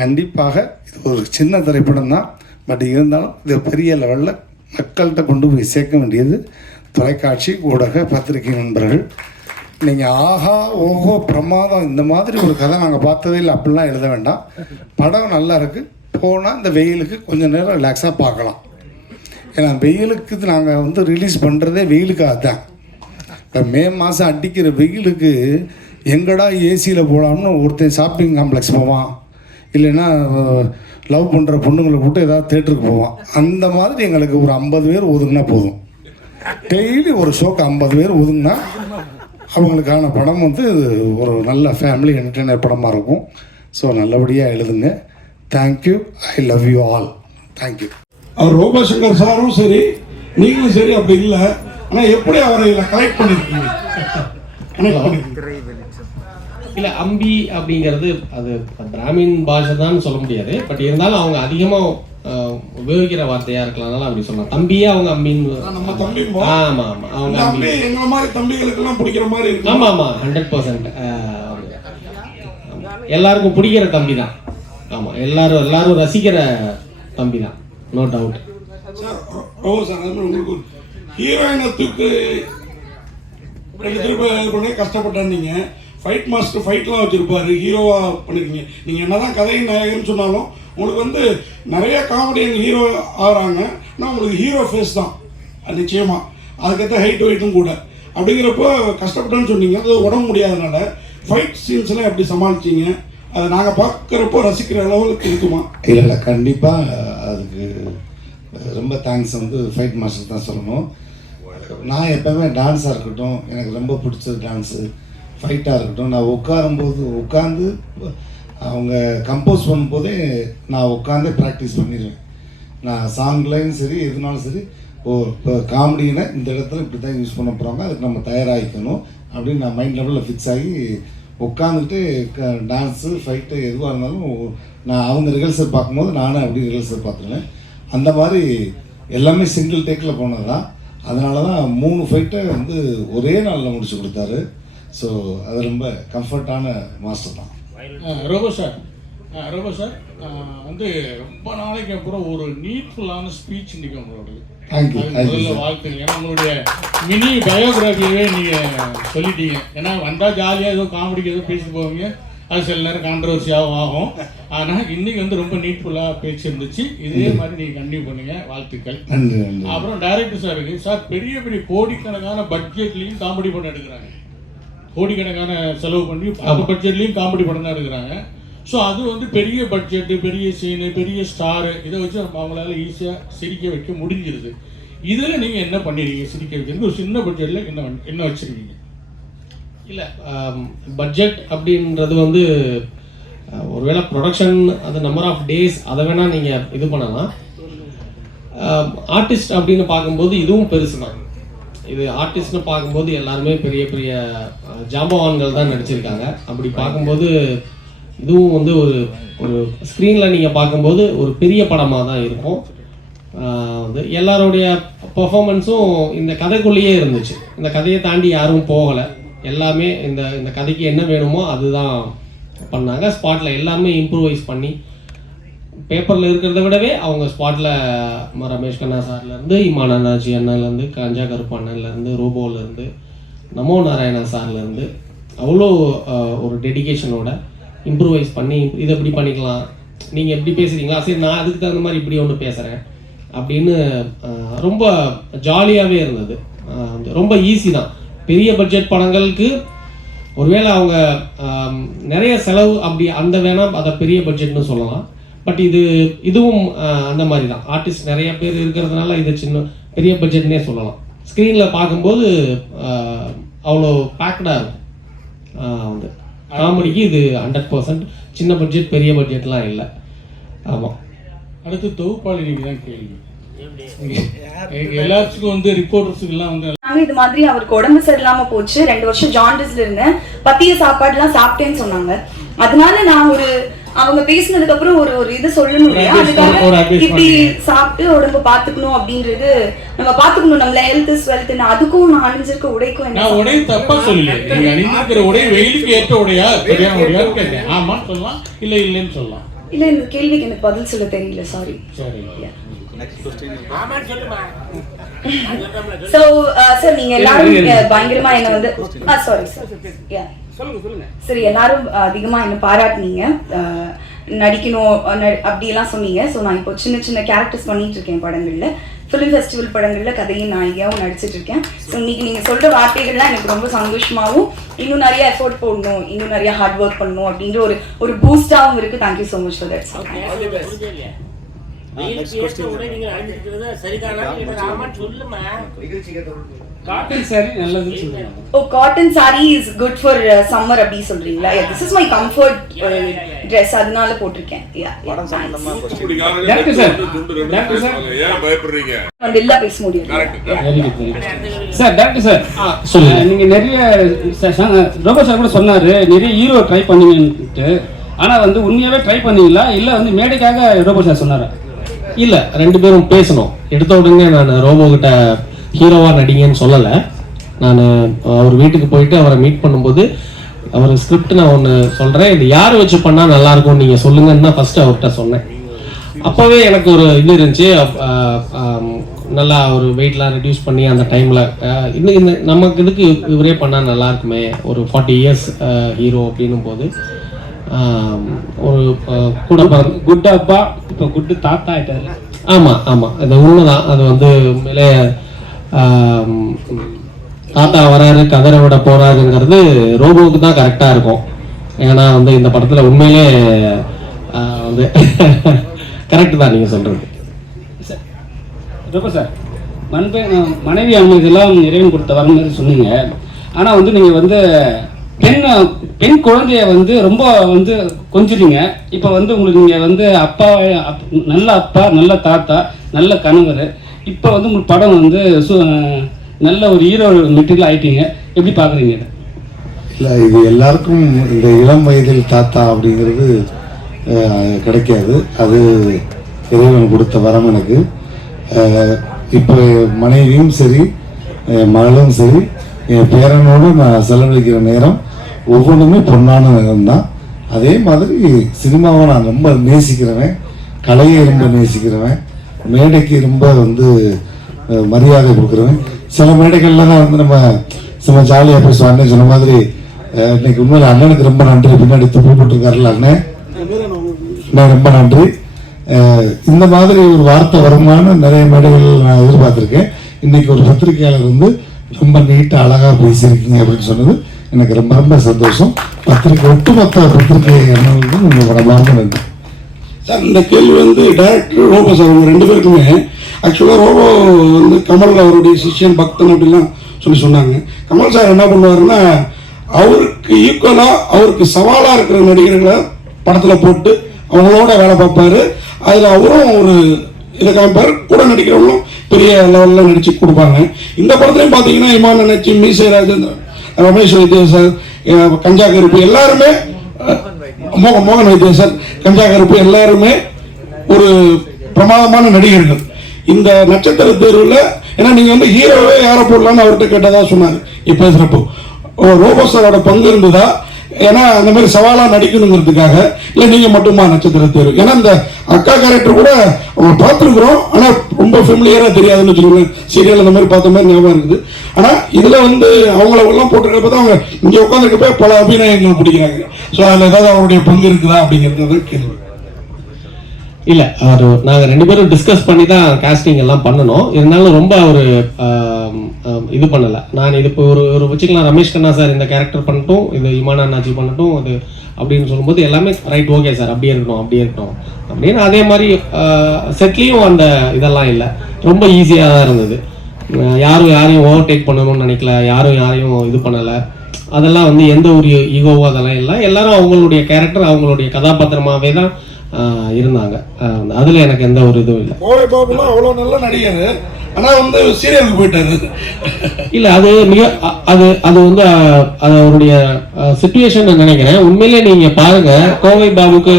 கண்டிப்பாக இது ஒரு சின்ன திரைப்படம் தான், பட் இருந்தாலும் இது பெரிய லெவலில் மக்கள்கிட்ட கொண்டு போய் சேர்க்க வேண்டியது தொலைக்காட்சி ஊடக பத்திரிகை நண்பர்கள். நீங்கள் ஆஹா ஓஹோ பிரமாதம் இந்த மாதிரி ஒரு கதை நாங்கள் பார்த்ததே இல்லை அப்படிலாம் எழுத வேண்டாம். படம் நல்லா இருக்குது, போனால் இந்த வெயிலுக்கு கொஞ்சம் நேரம் ரிலாக்ஸாக பார்க்கலாம். ஏன்னா வெயிலுக்கு நாங்கள் வந்து ரிலீஸ் பண்ணுறதே வெயிலுக்காக தான். இப்போ மே மாதம் அடிக்கிற வெயிலுக்கு எங்கடா ஏசியில் போகலாம்னு ஒருத்தன் ஷாப்பிங் காம்ப்ளெக்ஸ் போவான், இல்லைன்னா லவ் பண்ணுற பொண்ணுங்களை கூட்டு ஏதாவது தேட்டருக்கு போவான். அந்த மாதிரி எங்களுக்கு ஒரு 50 பேர் ஒதுங்கினா போதும். டெய்லி ஒரு ஷோக்கு 50 பேர் ஒதுங்கினா அவங்களுக்கான படம் வந்து ஒரு நல்ல ஃபேமிலி என்டர்டெய்னர் படமாக இருக்கும். ஸோ நல்லபடியாக எழுதுங்க. Thank you. I love you all. Thank you. அவர் ரோபோசங்கர் சாரும் சரி, நீங்களும் சரி அப்படி இல்லை. ஆனால் எப்படி அவரை இதில் கலெக்ட் பண்ணியிருக்கீங்க? இல்லை அம்பி அப்படிங்கிறது அது பிராமின் பாஷை தான் சொல்ல முடியாது. பட் இருந்தாலும் அவங்க அதிகமாக உபயோகிக்கிற வார்த்தையாக இருக்கலாம், அதனால அப்படி சொல்லலாம். தம்பியே அவங்க அம்பின்னு. நம்ம தம்பி ஆமாம் ஆமாம் அவங்க தம்பி எங்களை மாதிரி தம்பிகளுக்கெல்லாம் பிடிக்கிற மாதிரி இருக்கு. ஆமாம் ஆமாம் 100% எல்லாருக்கும் பிடிக்கிற தம்பி தான். ஆமாம் எல்லாரும் ரசிக்கிற தம்பி தான், நோ டவுட். சார் சார் அது மாதிரி உங்களுக்கு ஹீரோயினத்துக்கு திருப்பி கஷ்டப்பட்டாருந்தீங்க. ஃபைட் மாஸ்டர் ஃபைட்லாம் வச்சுருப்பாரு, ஹீரோவாக பண்ணியிருக்கீங்க. நீங்கள் என்ன தான் கதையின் நாயகன்னு சொன்னாலும் உங்களுக்கு வந்து நிறைய காமெடி எங்கள் ஹீரோ ஆகிறாங்க. ஆனால் உங்களுக்கு ஹீரோ ஃபேஸ் தான் அது நிச்சயமாக. அதுக்கேற்ற ஹைட் வெயிட்டும் கூட. அப்படிங்கிறப்போ கஷ்டப்பட்டேன்னு சொன்னீங்க. அது உடம்பு முடியாதனால ஃபைட் சீன்ஸ்லாம் எப்படி சமாளிச்சிங்க? அதை நாங்கள் பார்க்குறப்போ ரசிக்கிற அளவுக்கு இருக்குமா? இல்லை கண்டிப்பாக அதுக்கு ரொம்ப தேங்க்ஸ் வந்து ஃபைட் மாஸ்டர் தான் சொல்லணும். நான் எப்போவுமே டான்ஸாக இருக்கட்டும், எனக்கு ரொம்ப பிடிச்சது டான்ஸு, ஃபைட்டாக இருக்கட்டும், நான் உட்காந்து அவங்க கம்போஸ் பண்ணும்போதே நான் உட்காந்து ப்ராக்டிஸ் பண்ணிடுவேன். நான் சாங்லையும் சரி எதுனாலும் சரி, இப்போ காமெடினா இந்த இடத்துல இப்படி தான் யூஸ் பண்ண போகிறாங்க, அதுக்கு நம்ம தயாராகிக்கணும் அப்படின்னு நான் மைண்ட் லெவலில் ஃபிக்ஸ் ஆகி உட்காந்துட்டு டான்ஸு ஃபைட்டு எதுவாக இருந்தாலும் நான் அவங்க ரிஹர்சல் பார்க்கும்போது நானும் அப்படி ரிஹர்சல் பார்த்துருவேன். அந்த மாதிரி எல்லாமே சிங்கிள் டேக்கில் போனது தான். அதனால தான் 3 ஃபைட்டை வந்து ஒரே நாளில் முடிச்சு கொடுத்தாரு. ஸோ அது ரொம்ப கம்ஃபர்டான மாஸ்டர் தான். ரோபோ சார் வந்து ரொம்ப நாளைக்கு அப்புறம் ஒரு நீட்ஃபுல்லான ஸ்பீச் இன்றைக்கி உங்களோடது. முதல்ல வாழ்த்துங்க. ஏன்னா உங்களுடைய மினி பயோகிராஃபியவே நீங்கள் சொல்லிட்டீங்க. ஏன்னா வந்தால் ஜாலியாக ஏதோ காமெடிக்கு ஏதோ பேசி போவீங்க, அது சில நேரம் கான்ட்ரவர்சியாகவும் ஆகும். ஆனால் இன்றைக்கி வந்து ரொம்ப நீட்ஃபுல்லாக பேச்சு இருந்துச்சு. இதே மாதிரி நீங்கள் கண்டினியூ பண்ணுங்கள், வாழ்த்துக்கள். அப்புறம் டைரக்டர் சாருக்கு சார் பெரிய பெரிய கோடிக்கணக்கான பட்ஜெட்லேயும் காமெடி படம் எடுக்கிறாங்க. கோடிக்கணக்கான செலவு பண்ணி அந்த பட்ஜெட்லேயும் காமெடி படம் தான் எடுக்கிறாங்க. ஸோ அது வந்து பெரிய பட்ஜெட்டு, பெரிய சீனு, பெரிய ஸ்டாரு, இதை வச்சு அவங்களால ஈஸியாக சிரிக்க வைக்க முடிஞ்சிருது. இதில் நீங்கள் என்ன பண்ணிடுறீங்க சிரிக்க வைக்கிறது? ஒரு சின்ன பட்ஜெட்டில் என்ன வச்சுருக்கீங்க? இல்லை பட்ஜெட் அப்படின்றது வந்து ஒருவேளை ப்ரொடக்ஷன் அது நம்பர் ஆஃப் டேஸ் அதை வேணால் நீங்கள் இது பண்ணலாம். ஆர்டிஸ்ட் அப்படின்னு பார்க்கும்போது இதுவும் பெருசு தான். இது ஆர்டிஸ்ட்னு பார்க்கும்போது எல்லாருமே பெரிய பெரிய ஜாம்பவான்கள் தான் நடிச்சிருக்காங்க. அப்படி பார்க்கும்போது இதுவும் வந்து ஒரு ஸ்க்ரீனில் நீங்கள் பார்க்கும்போது ஒரு பெரிய படமாக தான் இருக்கும். வந்து எல்லாருடைய பர்ஃபார்மன்ஸும் இந்த கதைக்குள்ளேயே இருந்துச்சு. இந்த கதையை தாண்டி யாரும் போகலை. எல்லாமே இந்த கதைக்கு என்ன வேணுமோ அதுதான் பண்ணாங்க. ஸ்பாட்டில் எல்லாமே இம்ப்ரூவைஸ் பண்ணி பேப்பரில் இருக்கிறத விடவே அவங்க ஸ்பாட்டில் ரமேஷ் கண்ணா சார்லேருந்து, இமான் அண்ணாச்சி அண்ணன்லேருந்து, கஞ்சா கருப்பு அண்ணன்லேருந்து, ரோபோலேருந்து, நமோ நாராயணா சார்லேருந்து அவ்வளோ ஒரு டெடிகேஷனோட இம்ப்ரூவைஸ் பண்ணி இதை எப்படி பண்ணிக்கலாம், நீங்கள் எப்படி பேசுகிறீங்களா, சரி நான் அதுக்கு தகுந்த மாதிரி இப்படி ஒன்று பேசுகிறேன் அப்படின்னு ரொம்ப ஜாலியாகவே இருந்தது. ரொம்ப ஈஸி தான். பெரிய பட்ஜெட் படங்களுக்கு ஒருவேளை அவங்க நிறைய செலவு அப்படி அந்த வேணால் அதை பெரிய பட்ஜெட்னு சொல்லலாம். பட் இதுவும் அந்த மாதிரி தான். ஆர்டிஸ்ட் நிறைய பேர் இருக்கிறதுனால இது சின்ன பெரிய பட்ஜெட்னே சொல்லலாம். ஸ்க்ரீனில் பார்க்கும்போது அவ்வளோ பேக்டாக இருக்கும். வந்து காமெடிக்கு இது 100% சின்ன பட்ஜெட் பெரிய பட்ஜெட்லாம் இல்லை. ஆமாம். அடுத்து தொகுப்பாளி நீங்கள் தான் கேள்வி. எல்லாத்துக்கும் வந்து ரிப்போர்ட்டர்ஸுக்கெல்லாம் வந்து இது மாதிரி அவருக்கு உடம்பு சரியில்லாம போச்சு, 2 வருஷம் ஜாண்டிஸ்ல இருந்தேன், பத்திய சாப்பாடுலாம் சாப்பிட்டேன்னு சொன்னாங்க. அதனால நான் அவங்க பேசினதுக்கு அப்புறம் ஒரு இது சொல்லணும் இல்லையா, அதுக்காக இப்படி சாப்பிட்டு உடம்பு பாத்துக்கணும் அப்படின்றது நம்ம பாத்துக்கணும். நம்மள ஹெல்த் இஸ் வெல்த். அதுக்கும் நான் அணிஞ்சிருக்க உடைக்கும் நான் உடை தப்பா சொல்லல. நீங்க அணிஞ்சிருக்கிற உடை வெயிலுக்கு ஏற்ற உடையா சரியான உடையான்னு கேட்டேன். ஆமான்னு சொல்லலாம், இல்ல இல்லைன்னு சொல்லலாம். இல்ல இந்த கேள்விக்கு எனக்கு பதில் சொல்ல தெரியல, சாரி. சரி. சோ சார் நீங்க எல்லாரும் பயங்கரமா என்ன வந்து சாரி சார் சரி எல்லாரும் அதிகமா என்ன பாராட்டினீங்க, நடிக்கணும் அப்படியெல்லாம் சொன்னீங்க. ஸோ நான் இப்போ சின்ன சின்ன கேரக்டர்ஸ் பண்ணிட்டு இருக்கேன் படங்கள்ல, ஃபிலிம் ஃபெஸ்டிவல் படங்கள்ல கதையின் நாயகியாகவும் நடிச்சிட்டு இருக்கேன். ஸோ இன்னைக்கு நீங்க சொல்ற வார்த்தைகள்லாம் எனக்கு ரொம்ப சந்தோஷமாகவும், இன்னும் நிறைய எஃபோர்ட் போடணும், இன்னும் நிறைய ஹார்ட் ஒர்க் பண்ணணும் அப்படின்ற ஒரு பூஸ்டாகவும் இருக்கு. Thank you so much for that. Cotton sari நல்லதுன்னு சொல்றீங்க. Oh cotton sari is good for summer அப்படி சொல்றீங்களா? This is my comfort dress, அதனால போட்டிருக்கேன். டாக்டர் சார் ஏன் பயப்படுறீங்க? இல்ல பேச முடியும். சார் டாக்டர் சார் சொல்லுங்க. நீங்கள் நிறைய ரோபோ சார் கூட சொன்னார் நிறைய ஹீரோ ட்ரை பண்ணீங்கன்ட்டு. ஆனால் வந்து உண்மையாகவே ட்ரை பண்ணீங்களா இல்லை வந்து மேடைக்காக ரோபோ சார் சொன்னாரா? இல்லை, 2 பேரும் பேசணும். எடுத்த உடனே நான் ரோபோ கிட்ட ஹீரோவாக நடிங்கன்னு சொல்லலை. நான் அவர் வீட்டுக்கு போயிட்டு அவரை மீட் பண்ணும்போது அவர் ஸ்கிரிப்ட் நான் ஒன்று சொல்கிறேன், இது யார் வச்சு பண்ணால் நல்லாயிருக்கும்னு நீங்கள் சொல்லுங்கன்னு தான் ஃபஸ்ட்டு அவர்கிட்ட சொன்னேன். அப்போவே எனக்கு ஒரு இது இருந்துச்சு, நல்லா ஒரு வெயிட்லாம் ரெடியூஸ் பண்ணி அந்த டைமில் இன்னும் இந்த நமக்கு இதுக்கு இவரே பண்ணால் நல்லா இருக்குமே, ஒரு 40 இயர்ஸ் ஹீரோ அப்படின்னும் போது ஒரு கூட குட் அப்பா இப்போ குட்டு தாத்தா ஆயிட்டாரு. ஆமாம் ஆமாம், அது உண்மைதான். அது வந்து உண்மையிலே தாத்தா வராரு கதரை விட போறாருங்கிறது ரோபோவுக்கு தான் கரெக்டாக இருக்கும். ஏன்னா வந்து இந்த படத்தில் உண்மையிலே வந்து கரெக்டு தான் நீங்கள் சொல்கிறது. ரோபோ சார் மனைவி அமைதியெல்லாம் இறைவன் கொடுத்த வர மாதிரி சொன்னீங்க. ஆனால் வந்து நீங்கள் வந்து பெண் குழந்தைய வந்து ரொம்ப வந்து கொஞ்சுறீங்க. இப்போ வந்து உங்களுக்கு நீங்கள் வந்து அப்பா நல்ல தாத்தா நல்ல கணவர், இப்போ வந்து உங்களுக்கு படம் வந்து நல்ல ஒரு ஹீரோ மெட்டீரியல் ஆயிட்டீங்க, எப்படி பார்க்குறீங்க? இல்லை, இது எல்லாருக்கும் இந்த இளம் வயதில் தாத்தா அப்படிங்கிறது கிடைக்காது. அது இறைவன் கொடுத்த வரம் எனக்கு. இப்போ மனைவியும் சரி மகளும் சரி என் பேரனோடு நான் செலவழிக்கிற நேரம் ஒவ்வொன்றுமே பொன்னான நேரம் தான். அதே மாதிரி சினிமாவை நான் ரொம்ப நேசிக்கிறவன், கலையை ரொம்ப நேசிக்கிறவன், மேடைக்கு ரொம்ப வந்து மரியாதை கொடுக்குறவன். சில மேடைகளில் தான் வந்து நம்ம சும்மா ஜாலியாக பேசுவோம். அண்ணன் சொன்ன மாதிரி இன்னைக்கு உண்மையில் அண்ணனுக்கு ரொம்ப நன்றி. பின்னாடி துப்பு போட்டிருக்காருல்ல அண்ணன், ரொம்ப நன்றி. இந்த மாதிரி ஒரு வார்த்தை வருமானு நிறைய மேடைகள் நான் எதிர்பார்த்துருக்கேன். இன்னைக்கு ஒரு பத்திரிகையாளர் வந்து ரொம்ப நீட்டாக அழகாக பேசியிருக்கீங்க அப்படின்னு சொன்னது எனக்கு ரொம்ப ரொம்ப சந்தோஷம். ஒட்டுமொத்த பத்திரிகை அண்ணனுக்கும் உங்கள் மனமார்ந்த நன்றி சார். இந்த கேள்வி வந்து டைரக்டர் ரோபோ சார் அவங்க 2 பேருக்குமே. ஆக்சுவலாக ரோபோ வந்து கமல் அவருடைய சிஷ்யன் பக்தன் அப்படிலாம் சொன்னாங்க. கமல் சார் என்ன பண்ணுவாருன்னா, அவருக்கு ஈக்குவலாக அவருக்கு சவாலாக இருக்கிற நடிகர்களை படத்தில் போட்டு அவங்களோட வேலை பார்ப்பாரு. அதில் அவரும் ஒரு இதை காமிப்பார், கூட நடிக்கிறவங்களும் பெரிய லெவலில் நடிச்சு கொடுப்பாங்க. இந்த படத்துலையும் பார்த்தீங்கன்னா இமான் நினைச்சி, மீசை ராஜேந்திரன், ரமேஷ் வைத்திய சார், கஞ்சா கருப்பு எல்லாருமே, மோகன் வைத்திய சார், கஞ்சா கருப்பு எல்லாருமே ஒரு பிரமாதமான நடிகர்கள். இந்த நட்சத்திர தேர்வில் ஏன்னா நீங்கள் வந்து ஹீரோவே யாரை போடலான்னு அவர்கிட்ட கேட்டதா சொன்னார். இப்போ பேசுகிறப்போ ரோபோ சாரோட பங்கு இருந்ததா, ஏன்னா அந்த மாதிரி சவாலாக நடிக்கணுங்கிறதுக்காக, இல்லை நீங்கள் மட்டுமா நட்சத்திர தேர்வு? ஏன்னா இந்த அக்கா கேரக்டர் கூட அவங்க பார்த்துருக்குறோம், ஆனால் ரொம்ப ஃபெமிலியராக தெரியாதுன்னு வச்சுக்கோங்களேன். சீரியல் அந்த மாதிரி பார்த்த மாதிரி ஞாபகம் இருக்குது. ஆனால் இதில் வந்து அவங்களெல்லாம் போட்டிருக்கப்ப தான் அவங்க இங்கே உட்காந்துருக்கப்ப பல அபிநயங்கள் பிடிக்கிறாங்க. ஸோ அதில் ஏதாவது அவருடைய பங்கு இருக்குதா அப்படிங்கிறது கேள்வி. இல்லை, நாங்கள் 2 பேரும் டிஸ்கஸ் பண்ணி தான் காஸ்டிங் எல்லாம் பண்ணணும். இருந்தாலும் ரொம்ப ஒரு இது பண்ணலை. நான் இது இப்போ ஒரு வச்சுக்கலாம், ரமேஷ் கண்ணா சார் இந்த கேரக்டர் பண்ணட்டும், இது இமான் அண்ணாச்சி பண்ணட்டும், அது அப்படின்னு சொல்லும்போது எல்லாமே ரைட், ஓகே சார், அப்படியே இருக்கட்டும் அப்படின்னு. அதே மாதிரி செட்லேயும் அந்த இதெல்லாம் இல்லை, ரொம்ப ஈஸியாக தான் இருந்தது. யாரையும் ஓவர்டேக் பண்ணணும்னு நினைக்கல, யாரையும் இது பண்ணலை. அதெல்லாம் வந்து எந்த ஒரு ஈகோவோ அதெல்லாம் இல்லை. எல்லாரும் அவங்களுடைய கேரக்டர் அவங்களுடைய கதாபாத்திரமாகவே தான் இருந்தாங்க. அதில் எனக்கு எந்த ஒரு இதுவும் இல்லை. கோவை பாபுலாம் அவ்வளோ நல்ல நடிகர், ஆனால் வந்து சீரியலுக்கு போயிட்டாரு. இல்லை, அது அது வந்து அது அவருடைய சிச்சுவேஷன் நினைக்கிறேன். உண்மையிலே நீங்கள் பாருங்க, கோவை பாபுக்கு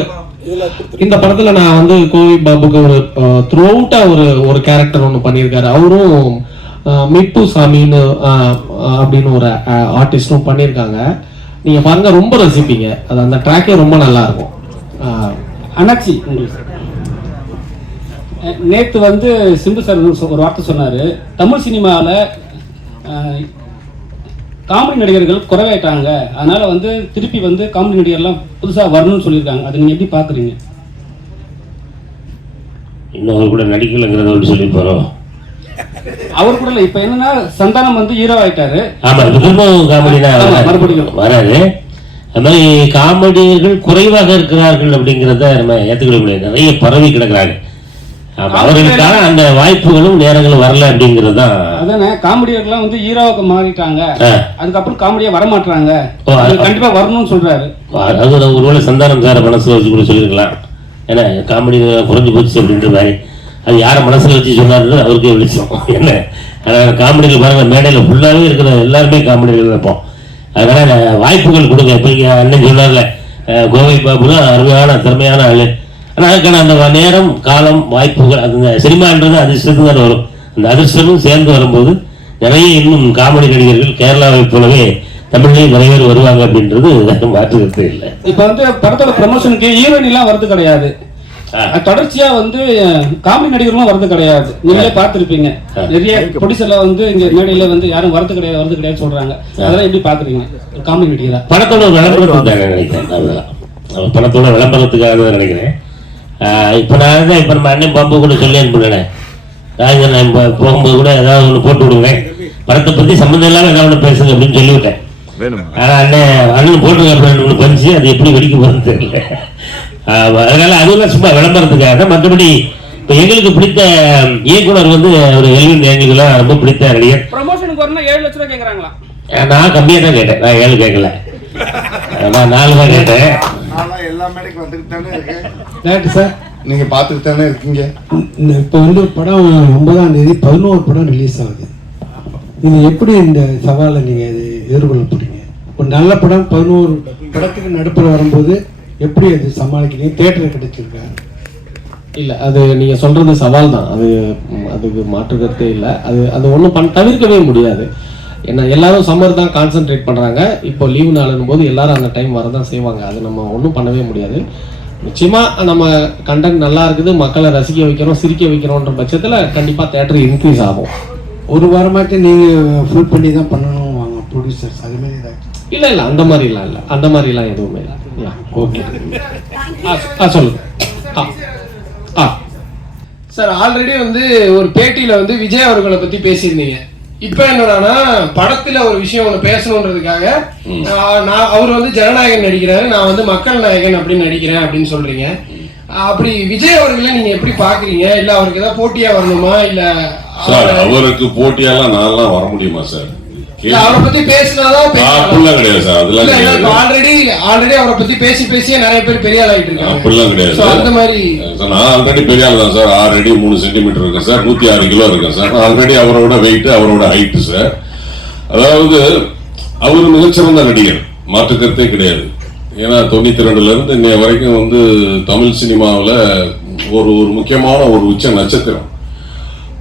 இந்த படத்தில் நான் வந்து கோவை பாபுக்கு ஒரு த்ரூ அவுட்டாக ஒரு கேரக்டர் ஒன்று பண்ணியிருக்காரு. அவரும் மிப்பு சாமின்னு அப்படின்னு ஒரு ஆர்டிஸ்டும் பண்ணியிருக்காங்க. நீங்கள் பாருங்க, ரொம்ப ரசிப்பீங்க. அது அந்த ட்ராக்கே ரொம்ப நல்லா இருக்கும். அண்ணாச்சி, நேற்று வந்து சிம்பு சார் ஒரு வார்த்தை சொன்னார், தமிழ் சினிமாவில் காமெடி நடிகர்கள் குறைவாயிட்டாங்க, அதனால் வந்து திருப்பி வந்து காமெடி நடிகர்லாம் புதுசாக வரணும்னு சொல்லியிருக்காங்க. அதை நீங்கள் எப்படி பார்க்குறீங்க? இன்னும் அவர் கூட நடிக்கலைங்கிறத ஒரு சொல்லியிருப்பாரோ? அவர் கூட இல்லை, இப்போ என்னன்னா சந்தானம் வந்து ஹீரோ ஆகிட்டாரு. ஆமாம், திரும்பவும் காமெடி தான் மறுபடியும் வராது. அது மாதிரி காமெடியர்கள் குறைவாக இருக்கிறார்கள் அப்படிங்கிறத நம்ம ஏற்றுக்கிட முடியாது. நிறைய பரவி கிடக்கிறாங்க. அவர்களுக்கான அந்த வாய்ப்புகளும் நேரங்களும் வரல அப்படிங்கிறது தான். அதானே, காமெடியர்கள்லாம் வந்து ஹீரோவுக்கு மாறிட்டாங்க, அதுக்கப்புறம் காமெடியாக வரமாட்டாங்க, கண்டிப்பாக வரணும்னு சொல்றாரு. அதாவது ஒருவேளை சந்தானம் சார மனசு வச்சு கூட சொல்லியிருக்கலாம். ஏன்னா காமெடி குறைஞ்சி போச்சு அப்படின்ற மாதிரி. அது யாரை மனசில் வச்சு சொன்னாருன்னு அவருக்கே வெளிச்சம் என்ன. அதனால் காமெடிகள் பாருங்கள், மேடையில் ஃபுல்லாகவே இருக்கிற எல்லாருமே காமெடிகள் வைப்போம். அதனால் வாய்ப்புகள் கொடுங்க. இப்போ அண்ணன் சொன்னார்ல, கோவை பாபு தான் அருமையான திறமையான ஆள். ஆனால் அதுக்கான அந்த நேரம் காலம் வாய்ப்புகள் அந்த சினிமான்றது அதிர்ஷ்டத்துக்கு தான் வரும். அந்த அதிர்ஷ்டமும் சேர்ந்து வரும்போது நிறைய இன்னும் காமெடி நடிகர்கள் கேரளாவை போலவே தமிழ்லேயும் நிறைய பேர் வருவாங்க அப்படின்றது மாற்றுக்கிறது இல்லை. இப்போ வந்து படத்தோட ப்ரமோஷனுக்கு ஹீரோயின் எல்லாம் வரது கிடையாது, தொடர்ச்சியா வந்து காமெடி நடிகர்களும் வரது கிடையாது. நீங்களே பார்த்துருப்பீங்க, நிறைய ப்ரொடியூசர்ல வந்து இங்க மேடையில வந்து யாரும் வரது கிடையாது சொல்றாங்க. அதெல்லாம் எப்படி பாக்குறீங்க காமெடி நடிகரா? படத்தோட விளம்பரத்துக்காக நினைக்கிறேன். அதுதான் படத்தோட விளம்பரத்துக்காக நினைக்கிறேன். இப்போ நான் தான் இப்போ நம்ம அண்ணன் பாம்பு கூட சொல்லி அனுப்புனேன். ராஜன் நான் போகும்போது கூட ஏதாவது ஒன்று போட்டு விடுவேன், படத்தை பற்றி சம்மந்தம் இல்லாமல் ஏதாவது ஒன்று பேசுங்க அப்படின்னு சொல்லிவிட்டேன். ஆனால் அண்ணன் போட்டுருங்க அப்படின்னு ஒன்று பண்ணிச்சு, அது எப்படி வெடிக்க போகிறது தெரியல. அதனால அதுவும் சும்மா விளம்பரத்துக்காக. மற்றபடி இப்போ எங்களுக்கு பிடித்த இயக்குனர் வந்து ஒரு எல்வின், எங்களுக்குலாம் ரொம்ப பிடித்த நடிகர். ப்ரமோஷனுக்கு வரணும் 7 லட்ச ரூபாய் கேட்குறாங்களா? நான் கம்மியாக தான் கேட்டேன், நான் 7 கேட்கல, நான் 4 தான் கேட்டேன். எல்லா மேடைக்கும் வந்துட்டு தானே இருக்கேன் சார், நீங்க பார்த்துட்டு தானே இருக்கீங்க. இப்போ வந்து படம் 9ஆம் தேதி 11 படம் ரிலீஸ் ஆகுது. இது எப்படி இந்த சவாலை நீங்க எதிர்கொள்ள போறீங்க? ஒரு நல்ல படம் 11 படத்துக்கு நடுப்புற வரும்போது எப்படி அது சமாளிக்கிறீங்க? தியேட்டர் கிடைச்சிருக்கா? இல்லை, அது நீங்கள் சொல்கிறது சவால் தான். அதுக்கு மாற்று கருத்தே இல்லை. அது ஒன்றும் தவிர்க்கவே முடியாது. ஏன்னா எல்லாரும் சம்மர் தான் கான்சென்ட்ரேட் பண்ணுறாங்க. இப்போ லீவு நாளும் போது எல்லாரும் அந்த டைம் வரதான் செய்வாங்க. அது நம்ம ஒன்றும் பண்ணவே முடியாது. நிச்சயமாக நம்ம கண்டென்ட் நல்லா இருக்குது, மக்களை ரசிக்க வைக்கிறோம், சிரிக்க வைக்கிறோன்ற பட்சத்தில் கண்டிப்பாக தேட்டர் இன்க்ரீஸ் ஆகும். ஒரு வாரமாச்சு நீங்கள் ஃபுல் பண்ணி தான் பண்ணணும் வாங்க ப்ரொடியூசர்ஸ், அதுமாரி ஏதாச்சும்? இல்லை அந்த மாதிரிலாம் இல்லை, அந்த மாதிரிலாம் எதுவுமே இல்லை. ஓகே, சொல்லுங்க. சார், ஆல்ரெடி வந்து ஒரு பேட்டியில வந்து விஜய் அவர்களை பத்தி பேசியிருந்தீங்க. இப்ப என்னன்னா படத்துல ஒரு விஷயம் ஒண்ணு பேசணுன்றதுக்காக அவர் வந்து ஜனநாயகன் நடிக்கிறாரு, நான் வந்து மக்கள் நாயகன் அப்படின்னு நடிக்கிறேன் அப்படின்னு சொல்றீங்க. அப்படி விஜய் அவர்களை நீங்க எப்படி பாக்குறீங்க? இல்ல அவருக்கு ஏதாவது போட்டியா வரணுமா? இல்ல அவருக்கு போட்டியெல்லாம் நான்லாம் வர முடியுமா சார்? அவரை பத்தி பேசினாதான் கிடையாது சார். அதெல்லாம் ஆல்ரெடி அவரை பத்தி பேசியே நிறைய பேர் பெரிய ஆள் ஆயிட்டு இருக்காங்க. அப்படிலாம் கிடையாது. அந்த மாதிரி நான் ஆல்ரெடி பெரிய ஆள் தான் சார். 6 அடி 3 சென்டிமீட்டர் இருக்கேன் சார். 106 கிலோ இருக்கேன் சார். ஆல்ரெடி அவரோட வெயிட், அவரோட ஹைட்டு சார். அதாவது அவர் மிகச்சிறந்த நடிகர், மாற்றுக்கருத்தே கிடையாது. ஏன்னா 92ல இருந்து இன்னைய வரைக்கும் வந்து தமிழ் சினிமாவில் ஒரு முக்கியமான ஒரு உச்ச நட்சத்திரம்.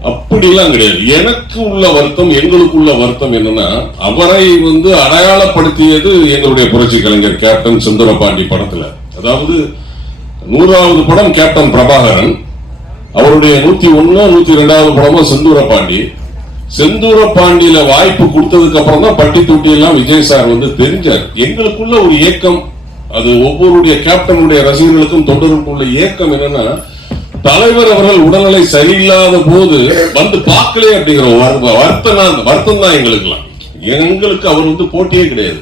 அப்படிலாம் கிடையாது. எனக்கு உள்ள வருத்தம், எங்களுக்குள்ள வருத்தம் என்னன்னா, அவரை வந்து அடையாளப்படுத்தியது எங்களுடைய புரட்சி கலைஞர் கேப்டன் செந்தூரபாண்டி படத்துல. அதாவது 100வது படம் கேப்டன் பிரபாகரன், அவருடைய 101 102வது படமும் செந்தூரபாண்டி. செந்தூரபாண்டியில வாய்ப்பு கொடுத்ததுக்கு அப்புறம் தான் பட்டி தொட்டி எல்லாம் விஜய் சார் வந்து தெரிஞ்சார். எங்களுக்குள்ள ஒரு ஏக்கம், அது ஒவ்வொருடைய கேப்டனுடைய ரசிகர்களுக்கும் தொண்டர்களுக்கும் உள்ள ஏக்கம் என்னன்னா, தலைவர் அவர்கள் உடல்நிலை சரியில்லாத போது வந்து பார்க்கலே அப்படிங்கிற வருத்தம் தான் எங்களுக்குலாம். எங்களுக்கு அவர் வந்து போட்டியே கிடையாது.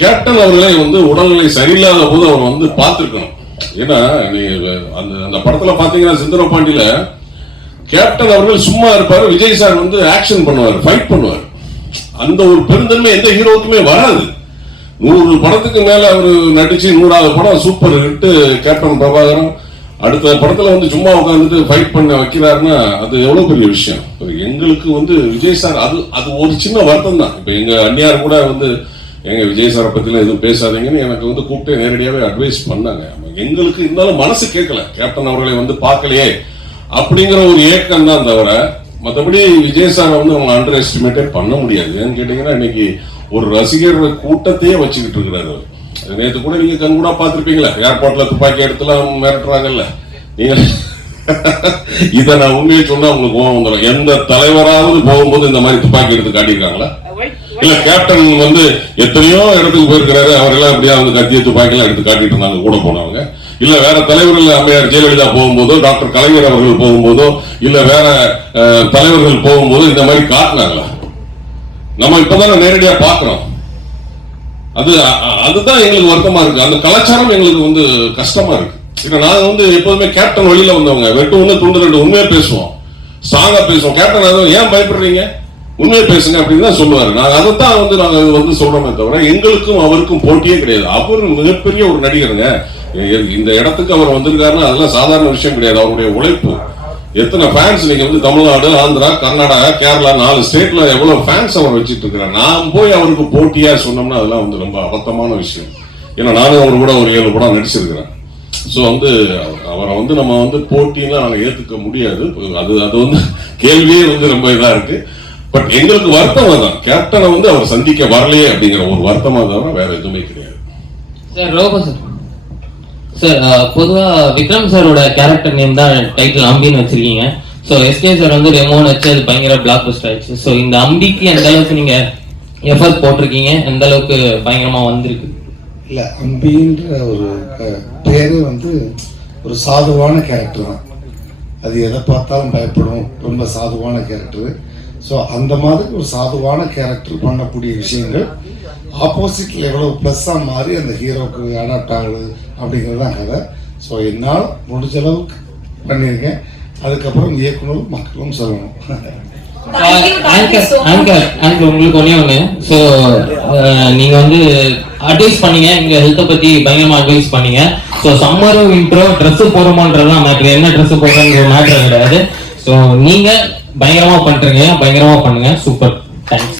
கேப்டன் அவர்களே வந்து உடல்நிலை சரியில்லாத போது அவர் வந்து பார்த்துருக்கணும். ஏன்னா அந்த படத்துல பாத்தீங்கன்னா செந்தூரபாண்டியில கேப்டன் அவர்கள் சும்மா இருப்பாரு, விஜய் சார் வந்து ஆக்ஷன் பண்ணுவார், ஃபைட் பண்ணுவார். அந்த ஒரு பெருந்தன்மை எந்த ஹீரோவுக்குமே வராது. 100 படத்துக்கு மேல அவர் நடிச்சு 100வது படம் சூப்பர் ஹிட் கேப்டன் பிரபாகரன். அடுத்த படத்துல வந்து சும்மா உட்காந்துட்டு ஃபைட் பண்ண வைக்கிறாருன்னா அது எவ்வளவு பெரிய விஷயம். எங்களுக்கு வந்து விஜய் சார் அது ஒரு சின்ன வருத்தம் தான். இப்ப எங்க அந்நியார் கூட வந்து எங்க விஜய் சாரை பத்திலாம் எதுவும் பேசாதீங்கன்னு எனக்கு வந்து கூப்பிட்டு நேரடியாவே அட்வைஸ் பண்ணாங்க. எங்களுக்கு இருந்தாலும் மனசு கேட்கல, கேப்டன் அவர்களை வந்து பார்க்கலையே அப்படிங்கிற ஒரு ஏக்கம் தான் தவிர, மற்றபடி விஜய் சாரை வந்து அவங்க அண்டர் எஸ்டிமேட்டே பண்ண முடியாது. ஏன்னு கேட்டீங்கன்னா, இன்னைக்கு ஒரு ரசிகர் கூட்டத்தையே வச்சுக்கிட்டு இருக்கிறாரு. நேற்று கூட நீங்க கண் கூட பார்த்துருப்பீங்களா, ஏர்போர்ட்ல துப்பாக்கி எடுத்துலாம் மிரட்டுறாங்கல்ல. நீங்க இதை நான் உண்மையை சொன்னா உங்களுக்கு கோவம் வந்துடும். எந்த தலைவராவது போகும்போது இந்த மாதிரி துப்பாக்கி எடுத்து காட்டியிருக்காங்களா? இல்ல கேப்டன் வந்து எத்தனையோ இடத்துக்கு போயிருக்கிறாரு, அவரெல்லாம் எப்படியா வந்து கத்திய துப்பாக்கி எல்லாம் எடுத்து காட்டிட்டு இருந்தாங்க கூட போனவங்க. இல்ல வேற தலைவர்கள், அம்மையார் ஜெயலலிதா போகும்போதோ, டாக்டர் கலைஞர் அவர்கள் போகும்போதோ, இல்ல வேற தலைவர்கள் போகும்போதோ இந்த மாதிரி காட்டினாங்களா? நம்ம இப்பதானே நேரடியா பாக்குறோம். அதுதான் எங்களுக்கு வருத்தமா இருக்கு. அந்த கலாச்சாரம் எங்களுக்கு வந்து கஷ்டமா இருக்கு. நாங்க வந்து எப்போதுமே கேப்டன் வழியில வந்தவங்க, வெட்டு ஒண்ணு துண்டு ரெண்டு, உண்மையா பேசுவோம், ஸ்ட்ராங்கா பேசுவோம். கேப்டன் ஏன் பயப்படுறீங்க, உண்மையை பேசுங்க அப்படின்னு தான் சொல்லுவாரு. நாங்க அதைத்தான் வந்து நாங்க வந்து சொல்றோமே தவிர எங்களுக்கும் அவருக்கும் போட்டியே கிடையாது. அவர் மிகப்பெரிய ஒரு நடிகருங்க. இந்த இடத்துக்கு அவர் வந்திருக்காருன்னா அதெல்லாம் சாதாரண விஷயம் கிடையாது. அவருடைய உழைப்பு, எத்தனை ஃபேன்ஸ் நீங்க வந்து தமிழ்நாடு, ஆந்திரா, கர்நாடகா, கேரளா 4 ஸ்டேட்ல எவ்வளவு ஃபேன்ஸ் அவர் வச்சுட்டு இருக்கிறார். நான் போய் அவருக்கு போட்டியா சொன்னோம்னா அதெல்லாம் வந்து ரொம்ப அபத்தமான விஷயம். ஏன்னா நானும் அவர் கூட ஒரு 7 படம் நடிச்சிருக்கிறேன். ஸோ வந்து அவரை வந்து நம்ம வந்து போட்டிலாம் நாங்கள் ஏற்றுக்க முடியாது. அது வந்து கேள்வியே வந்து ரொம்ப இதாக இருக்கு. பட் எங்களுக்கு வருத்தமாக தான் கேப்டனை வந்து அவர் சந்திக்க வரலையே அப்படிங்கிற ஒரு வருத்தமாக தவிர வேற எதுவுமே கிடையாது. சார் ரோபோ சார் பொதுவாக விக்ரம் சாரோட கேரக்டர் நேம் தான் டைட்டில் அம்பின்னு வச்சிருக்கீங்க. ஸோ எஸ்கே சார் வந்து ரெமோன் வச்சு அது பயங்கர பிளாக் பஸ்டர் ஆயிடுச்சு. ஸோ இந்த அம்பிக்கு எந்த அளவுக்கு நீங்க எஃபர்ட் போட்டிருக்கீங்க, எந்த அளவுக்கு பயங்கரமா வந்திருக்கு? இல்லை, அம்பின்ற ஒரு பேரு வந்து ஒரு சாதுவான கேரக்டர் தான். அது எதை பார்த்தாலும் பயப்படும், ரொம்ப சாதுவான கேரக்டரு. ஸோ அந்த மாதிரி ஒரு சாதுவான கேரக்டர் பண்ணக்கூடிய விஷயங்கள் ஆப்போசிட்டில் எவ்வளோ ப்ளஸ்ஸாக மாறி அந்த ஹீரோவுக்கு அடாப்ட் ஆகுது அப்படிங்கிறது தான் கதை. ஸோ என்னால் முடிஞ்ச அளவுக்கு பண்ணியிருக்கேன். அதுக்கப்புறம் இயக்குனர் மக்களும் சொல்லணும். உங்களுக்கு ஒண்ணு ஸோ நீங்க வந்து அட்வைஸ் பண்ணீங்க, எங்க ஹெல்த்தை பத்தி பயங்கரமா அட்வைஸ் பண்ணீங்க. ஸோ சம்மர் வின்டரோ ட்ரெஸ் போடுறோமான்றதுதான் மேட்ரு, என்ன ட்ரெஸ் போடுறோங்கிற மேட்ரு கிடையாது. ஸோ நீங்க பயங்கரமா பண்றீங்க, பயங்கரமா பண்ணுங்க. Super, thanks.